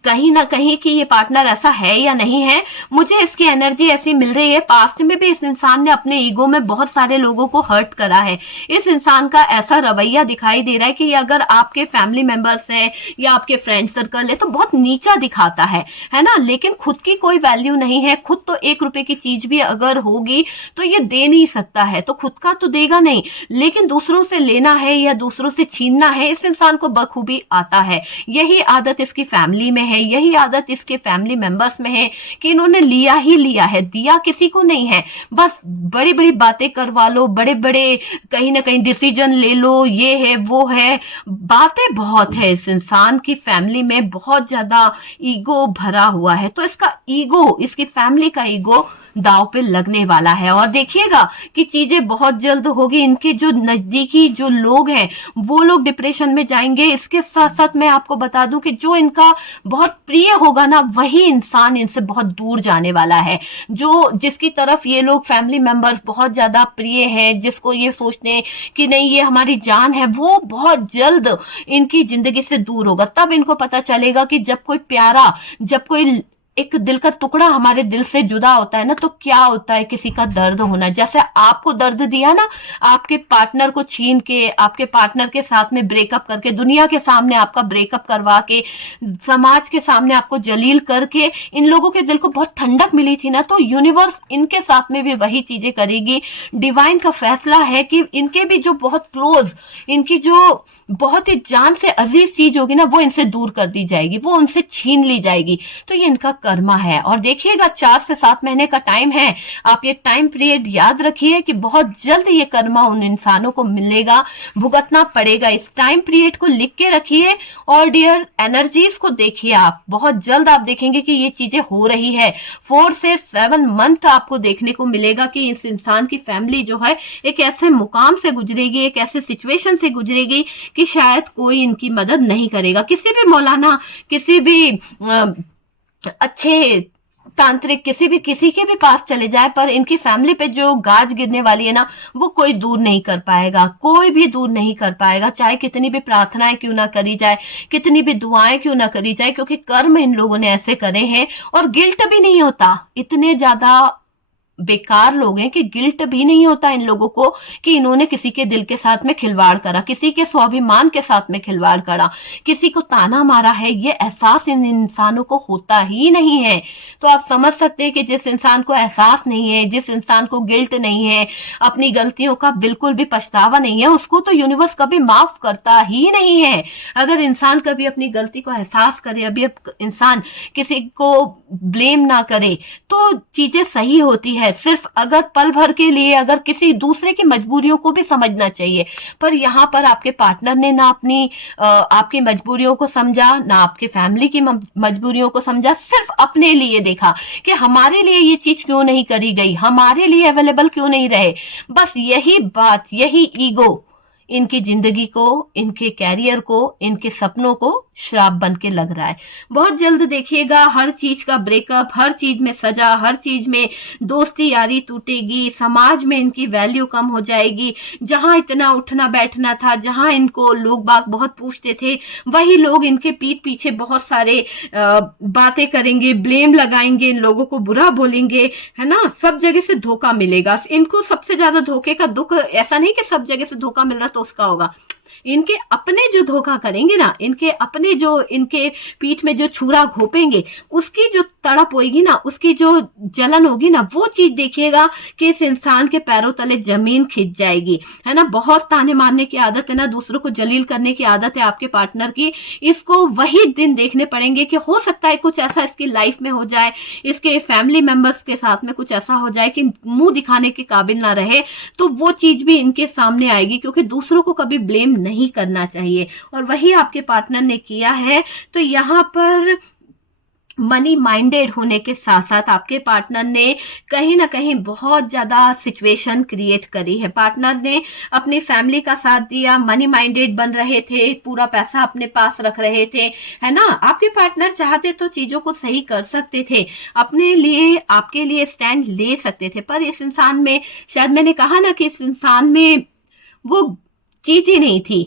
कहीं ना कहीं कि ये पार्टनर ऐसा है या नहीं है। मुझे इसकी एनर्जी ऐसी मिल रही है। पास्ट में भी इस इंसान ने अपने ईगो में बहुत सारे लोगों को हर्ट करा है। इस इंसान का ऐसा रवैया दिखाई दे रहा है कि अगर आपके फैमिली मेंबर्स हैं या आपके फ्रेंड सर्कल है तो बहुत नीचा दिखाता है ना। लेकिन खुद की कोई वैल्यू नहीं है। खुद तो 1 रुपए की चीज भी अगर होगी तो ये दे नहीं सकता है, तो खुद का तो देगा नहीं, लेकिन दूसरों से लेना है या दूसरों से छीनना है इस इंसान को बखूबी आता है। यही आदत इसकी फैमिली में है, यही आदत इसके फैमिली मेंबर्स में है कि इन्होंने लिया ही लिया है, दिया किसी को नहीं है। बस बड़ी बड़ी बातें करवा लो, बड़े बड़े कहीं ना कहीं डिसीजन ले लो, ये है वो है, बातें बहुत है। इस इंसान की फैमिली में बहुत ज्यादा ईगो भरा हुआ है, तो इसका ईगो, इसकी फैमिली का ईगो दांव पे लगने वाला है। और देखिएगा कि चीजें बहुत जल्द होगी। इनके जो नजदीकी जो लोग हैं वो लोग डिप्रेशन में जाएंगे। इसके साथ साथ मैं आपको बता दूं कि जो इनका बहुत प्रिय होगा ना, वही इंसान इनसे बहुत दूर जाने वाला है। जिसकी तरफ ये लोग फैमिली मेंबर्स बहुत ज्यादा प्रिय हैं, जिसको ये सोचते हैं कि नहीं ये हमारी जान है, वो बहुत जल्द इनकी जिंदगी से दूर होगा। तब इनको पता चलेगा कि जब कोई प्यारा, जब कोई एक दिल का टुकड़ा हमारे दिल से जुदा होता है ना, तो क्या होता है किसी का दर्द होना। जैसे आपको दर्द दिया ना, आपके पार्टनर को छीन के, आपके पार्टनर के साथ में ब्रेकअप करके, दुनिया के सामने आपका ब्रेकअप करवा के, समाज के सामने आपको जलील करके इन लोगों के दिल को बहुत ठंडक मिली थी ना, तो यूनिवर्स इनके साथ में भी वही चीजें करेगी। डिवाइन का फैसला है कि इनके भी जो बहुत क्लोज, इनकी जो बहुत ही जान से अजीज चीज होगी ना, वो इनसे दूर कर दी जाएगी, वो उनसे छीन ली जाएगी। तो ये इनका कर्मा है। और देखिएगा 4 से 7 महीने का टाइम है। आप ये टाइम पीरियड याद रखिए कि बहुत जल्द ये कर्मा उन इंसानों को मिलेगा, भुगतना पड़ेगा। इस टाइम पीरियड को लिख के रखिए और डियर एनर्जीज को देखिए। आप बहुत जल्द आप देखेंगे कि ये चीजें हो रही है। 4 से 7 मंथ आपको देखने को मिलेगा कि इस इंसान की फैमिली जो है एक ऐसे मुकाम से गुजरेगी, एक ऐसे सिचुएशन से गुजरेगी कि शायद कोई इनकी मदद नहीं करेगा। किसी भी मौलाना, किसी भी अच्छे तांत्रिक, किसी के भी पास चले जाए, पर इनकी फैमिली पे जो गाज गिरने वाली है ना, वो कोई दूर नहीं कर पाएगा, कोई भी दूर नहीं कर पाएगा। चाहे कितनी भी प्रार्थनाएं क्यों ना करी जाए, कितनी भी दुआएं क्यों ना करी जाए, क्योंकि कर्म इन लोगों ने ऐसे करे हैं। और गिल्ट भी नहीं होता, इतने ज्यादा बेकार लोग हैं कि गिल्ट भी नहीं होता इन लोगों को कि इन्होंने किसी के दिल के साथ में खिलवाड़ करा, किसी के स्वाभिमान के साथ में खिलवाड़ करा, किसी को ताना मारा है। ये एहसास इन इंसानों को होता ही नहीं है। तो आप समझ सकते हैं कि जिस इंसान को एहसास नहीं है, जिस इंसान को गिल्ट नहीं है, अपनी गलतियों का बिल्कुल भी पछतावा नहीं है, उसको तो यूनिवर्स कभी माफ करता ही नहीं है। अगर इंसान कभी अपनी गलती को एहसास करे, अभी इंसान किसी को ब्लेम ना करे, तो चीजें सही होती है। सिर्फ अगर पल भर के लिए, अगर किसी दूसरे की मजबूरियों को भी समझना चाहिए, पर यहाँ पर आपके पार्टनर ने ना आपकी मजबूरियों को समझा, ना आपके फैमिली की मजबूरियों को समझा, सिर्फ अपने लिए देखा कि हमारे लिए ये चीज क्यों नहीं करी गई, हमारे लिए अवेलेबल क्यों नहीं रहे। बस यही बात, यही ईगो इनकी जिंदगी को, इनके कैरियर को, इनके सपनों को श्राप बन के लग रहा है। बहुत जल्द देखिएगा हर चीज का ब्रेकअप, हर चीज में सजा, हर चीज में दोस्ती यारी टूटेगी, समाज में इनकी वैल्यू कम हो जाएगी। जहां इतना उठना बैठना था, जहां इनको लोग बाग बहुत पूछते थे, वही लोग इनके पीठ पीछे बहुत सारे बातें करेंगे, ब्लेम लगाएंगे, इन लोगों को बुरा बोलेंगे, है ना। सब जगह से धोखा मिलेगा इनको। सबसे ज्यादा धोखे का दुख ऐसा नहीं कि सब जगह से धोखा मिल रहा तो उसका होगा, इनके अपने जो धोखा करेंगे ना, इनके अपने जो इनके पीठ में जो छुरा घोपेंगे, उसकी जो तड़प होगी ना, उसकी जो जलन होगी ना, वो चीज देखिएगा कि इस इंसान के पैरों तले जमीन खिंच जाएगी, है ना। बहुत ताने मारने की आदत है ना, दूसरों को जलील करने की आदत है आपके पार्टनर की। इसको वही दिन देखने पड़ेंगे कि हो सकता है कुछ ऐसा इसकी लाइफ में हो जाए, इसके फैमिली मेंबर्स के साथ में कुछ ऐसा हो जाए कि मुंह दिखाने के काबिल ना रहे, तो वो चीज भी इनके सामने आएगी, क्योंकि दूसरों को कभी ब्लेम नहीं करना चाहिए, और वही आपके पार्टनर ने किया है। तो यहाँ पर मनी माइंडेड होने के साथ साथ आपके पार्टनर ने कहीं ना कहीं बहुत ज्यादा सिचुएशन क्रिएट करी है। पार्टनर ने अपनी फैमिली का साथ दिया, मनी माइंडेड बन रहे थे, पूरा पैसा अपने पास रख रहे थे, है ना। आपके पार्टनर चाहते तो चीजों को सही कर सकते थे, अपने लिए आपके लिए स्टैंड ले सकते थे, पर इस इंसान में, शायद मैंने कहा ना कि इस इंसान में वो चीज ही नहीं थी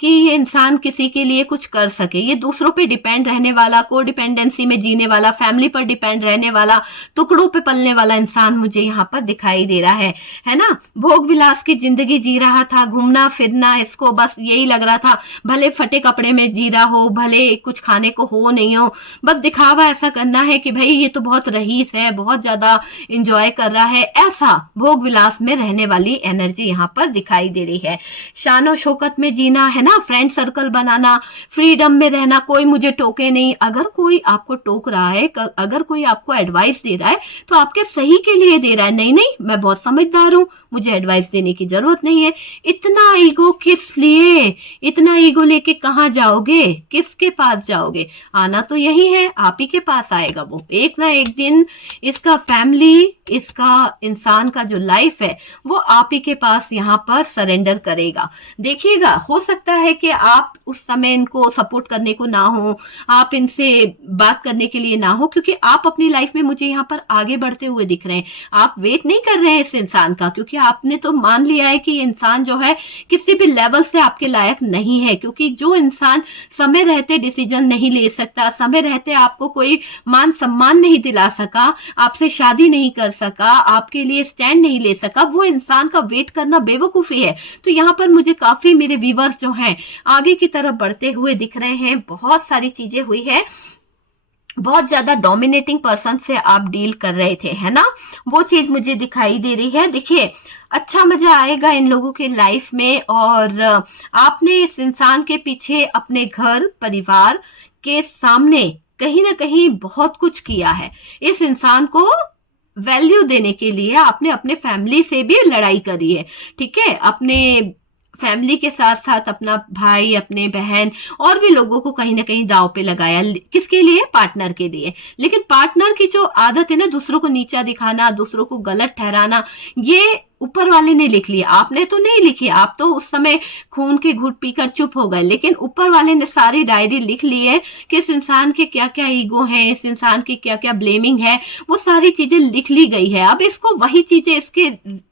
कि ये इंसान किसी के लिए कुछ कर सके। ये दूसरों पे डिपेंड रहने वाला, को डिपेंडेंसी में जीने वाला, फैमिली पर डिपेंड रहने वाला, टुकड़ों पे पलने वाला इंसान मुझे यहाँ पर दिखाई दे रहा है ना। भोग विलास की जिंदगी जी रहा था, घूमना फिरना, इसको बस यही लग रहा था, भले फटे कपड़े में जी रहा हो, भले कुछ खाने को हो नहीं हो, बस दिखावा ऐसा करना है कि भाई ये तो बहुत रईस है, बहुत ज्यादा इंजॉय कर रहा है, ऐसा भोग विलास में रहने वाली एनर्जी यहाँ पर दिखाई दे रही है। शानो शौकत में जीना, है ना, फ्रेंड सर्कल बनाना, फ्रीडम में रहना, कोई मुझे टोके नहीं। अगर कोई आपको टोक रहा है, अगर कोई आपको एडवाइस दे रहा है, तो आपके सही के लिए दे रहा है। नहीं नहीं, मैं बहुत समझदार हूं, मुझे एडवाइस देने की जरूरत नहीं है। इतना ईगो किस लिए? इतना ईगो लेके कहां जाओगे? किसके पास जाओगे? आना तो यही है, आप ही के पास आएगा वो। एक ना एक दिन इसका फैमिली, इसका इंसान का जो लाइफ है, वो आप ही के पास यहाँ पर सरेंडर करेगा। देखिएगा, हो सकता है कि आप उस समय इनको सपोर्ट करने को ना हो, आप इनसे बात करने के लिए ना हो, क्योंकि आप अपनी लाइफ में मुझे यहाँ पर आगे बढ़ते हुए दिख रहे हैं। आप वेट नहीं कर रहे हैं इस इंसान का, क्योंकि आपने तो मान लिया है कि ये इंसान जो है किसी भी लेवल से आपके लायक नहीं है। क्योंकि जो इंसान समय रहते डिसीजन नहीं ले सकता, समय रहते आपको कोई मान सम्मान नहीं दिला सका, आपसे शादी नहीं कर सका, आपके लिए स्टैंड नहीं ले सका, वो इंसान का वेट करना बेवकूफी है। तो यहाँ पर मुझे काफी मेरे व्यूवर्स जो हैं आगे की तरफ बढ़ते हुए दिख रहे हैं। बहुत सारी चीजें हुई है, बहुत ज्यादा डोमिनेटिंग पर्सन से आप डील कर रहे थे, है ना, वो चीज मुझे दिखाई दे रही है। देखिए, अच्छा मजा आएगा इन लोगों के लाइफ में, और आपने इस इंसान के पीछे अपने घर परिवार के सामने कहीं ना कहीं बहुत कुछ किया है। इस इंसान को वैल्यू देने के लिए आपने अपने फैमिली से भी लड़ाई करी है, ठीक है। अपने फैमिली के साथ साथ अपना भाई, अपने बहन और भी लोगों को कहीं ना कहीं दांव पे लगाया। किसके लिए? पार्टनर के लिए। लेकिन पार्टनर की जो आदत है ना, दूसरों को नीचा दिखाना, दूसरों को गलत ठहराना, ये ऊपर वाले ने लिख लिया, आपने तो नहीं लिखी। आप तो उस समय खून के घुट पीकर चुप हो गए, लेकिन ऊपर वाले ने सारी डायरी लिख ली है कि इस इंसान के क्या क्या ईगो है, इस इंसान की क्या क्या ब्लेमिंग है, वो सारी चीजें लिख ली गई है। अब इसको वही चीजें इसके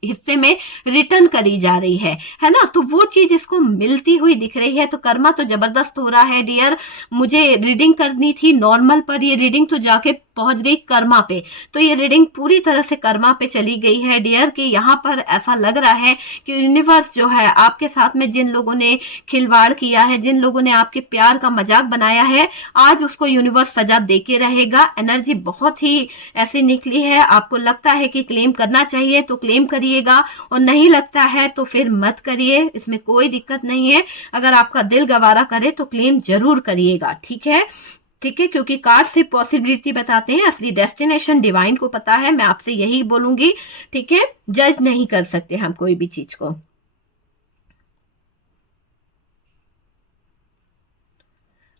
हिस्से में रिटर्न करी जा रही है ना। तो वो चीज इसको मिलती हुई दिख रही है। तो कर्मा तो जबरदस्त हो रहा है डियर। मुझे रीडिंग करनी थी नॉर्मल, पर ये रीडिंग तो जाके पहुंच गई कर्मा पे। तो ये रीडिंग पूरी तरह से कर्मा पे चली गई है डियर, कि यहाँ पर ऐसा लग रहा है कि यूनिवर्स जो है आपके साथ में जिन लोगों ने खिलवाड़ किया है, जिन लोगों ने आपके प्यार का मजाक बनाया है, आज उसको यूनिवर्स सजा देके रहेगा। एनर्जी बहुत ही ऐसी निकली है। आपको लगता है कि क्लेम करना चाहिए तो क्लेम करिएगा, और नहीं लगता है तो फिर मत करिए, इसमें कोई दिक्कत नहीं है। अगर आपका दिल गवारा करे तो क्लेम जरूर करिएगा, ठीक है, ठीक है। क्योंकि कार्ड से पॉसिबिलिटी बताते हैं, असली डेस्टिनेशन डिवाइन को पता है। मैं आपसे यही बोलूंगी, ठीक है। जज नहीं कर सकते हम कोई भी चीज को।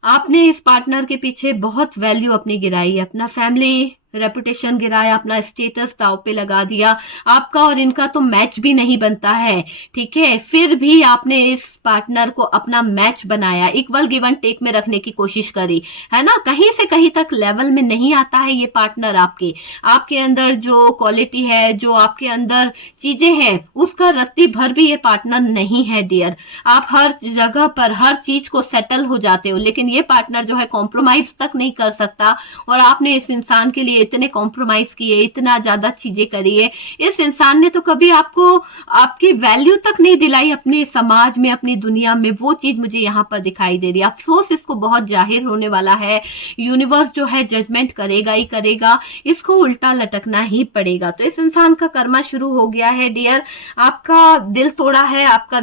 आपने इस पार्टनर के पीछे बहुत वैल्यू अपनी गिराई है, अपना फैमिली रेपुटेशन गिराया, अपना स्टेटस दांव पे लगा दिया, आपका और इनका तो मैच भी नहीं बनता है, ठीक है, फिर भी आपने इस पार्टनर को अपना मैच बनाया, इक्वल गिव एंड टेक में रखने की कोशिश करी, है ना, कहीं से कहीं तक लेवल में नहीं आता है ये पार्टनर आपके अंदर जो क्वालिटी है, जो आपके अंदर चीजें हैं, उसका रत्ती भर भी ये पार्टनर नहीं है डियर। आप हर जगह पर हर चीज को सेटल हो जाते हो, लेकिन ये पार्टनर जो है कॉम्प्रोमाइज तक नहीं कर सकता, और आपने इस इंसान के लिए इतने कॉम्प्रोमाइज किए, इतना ज्यादा चीजें करी है, इस इंसान ने तो कभी आपको आपकी वैल्यू तक नहीं दिलाई अपने समाज में, अपनी दुनिया में, वो चीज मुझे यहाँ पर दिखाई दे रही है। अफसोस इसको बहुत जाहिर होने वाला है, यूनिवर्स जो है जजमेंट करेगा ही करेगा, इसको उल्टा लटकना ही पड़ेगा। तो इस इंसान का कर्मा शुरू हो गया है डियर, आपका दिल तोड़ा है, आपका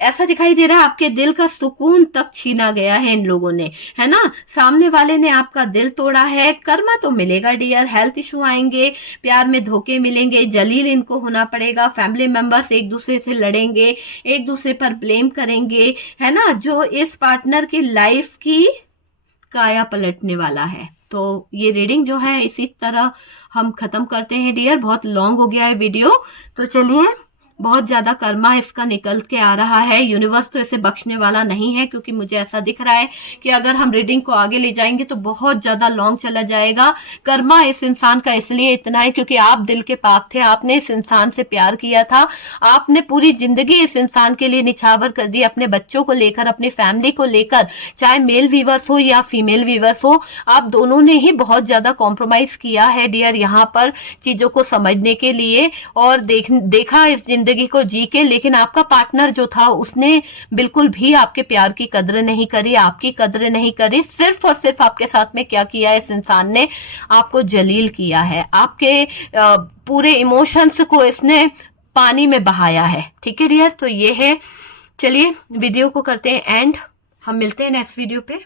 ऐसा दिखाई दे रहा है आपके दिल का सुकून तक छीना गया है इन लोगों ने, है ना, सामने वाले ने आपका दिल तोड़ा है। कर्मा तो मिलेगा डियर, हेल्थ इशू आएंगे, प्यार में धोखे मिलेंगे, जलील इनको होना पड़ेगा, फैमिली मेंबर्स एक दूसरे से लड़ेंगे, एक दूसरे पर ब्लेम करेंगे, है ना, जो इस पार्टनर की लाइफ की काया पलटने वाला है। तो ये रीडिंग जो है इसी तरह हम खत्म करते हैं डियर, बहुत लॉन्ग हो गया है वीडियो, तो चलिए, बहुत ज्यादा कर्मा इसका निकल के आ रहा है, यूनिवर्स तो इसे बख्शने वाला नहीं है, क्योंकि मुझे ऐसा दिख रहा है कि अगर हम रीडिंग को आगे ले जाएंगे तो बहुत ज्यादा लॉन्ग चला जाएगा। कर्मा इस इंसान का इसलिए इतना है क्योंकि आप दिल के पाक थे, आपने इस इंसान से प्यार किया था, आपने पूरी जिंदगी इस इंसान के लिए निछावर कर दी, अपने बच्चों को लेकर, अपनी फैमिली को लेकर, चाहे मेल वीवर्स हो या फीमेल वीवर्स हो, आप दोनों ने ही बहुत ज्यादा कॉम्प्रोमाइज किया है डियर यहाँ पर चीजों को समझने के लिए, और देखा इस जिंदगी को जी के, लेकिन आपका पार्टनर जो था उसने बिल्कुल भी आपके प्यार की कदर नहीं करी, आपकी कदर नहीं करी, सिर्फ और सिर्फ आपके साथ में क्या किया है इस इंसान ने, आपको जलील किया है, आपके पूरे इमोशंस को इसने पानी में बहाया है, ठीक है डियर। तो ये है, चलिए वीडियो को करते हैं एंड, हम मिलते हैं नेक्स्ट वीडियो पे।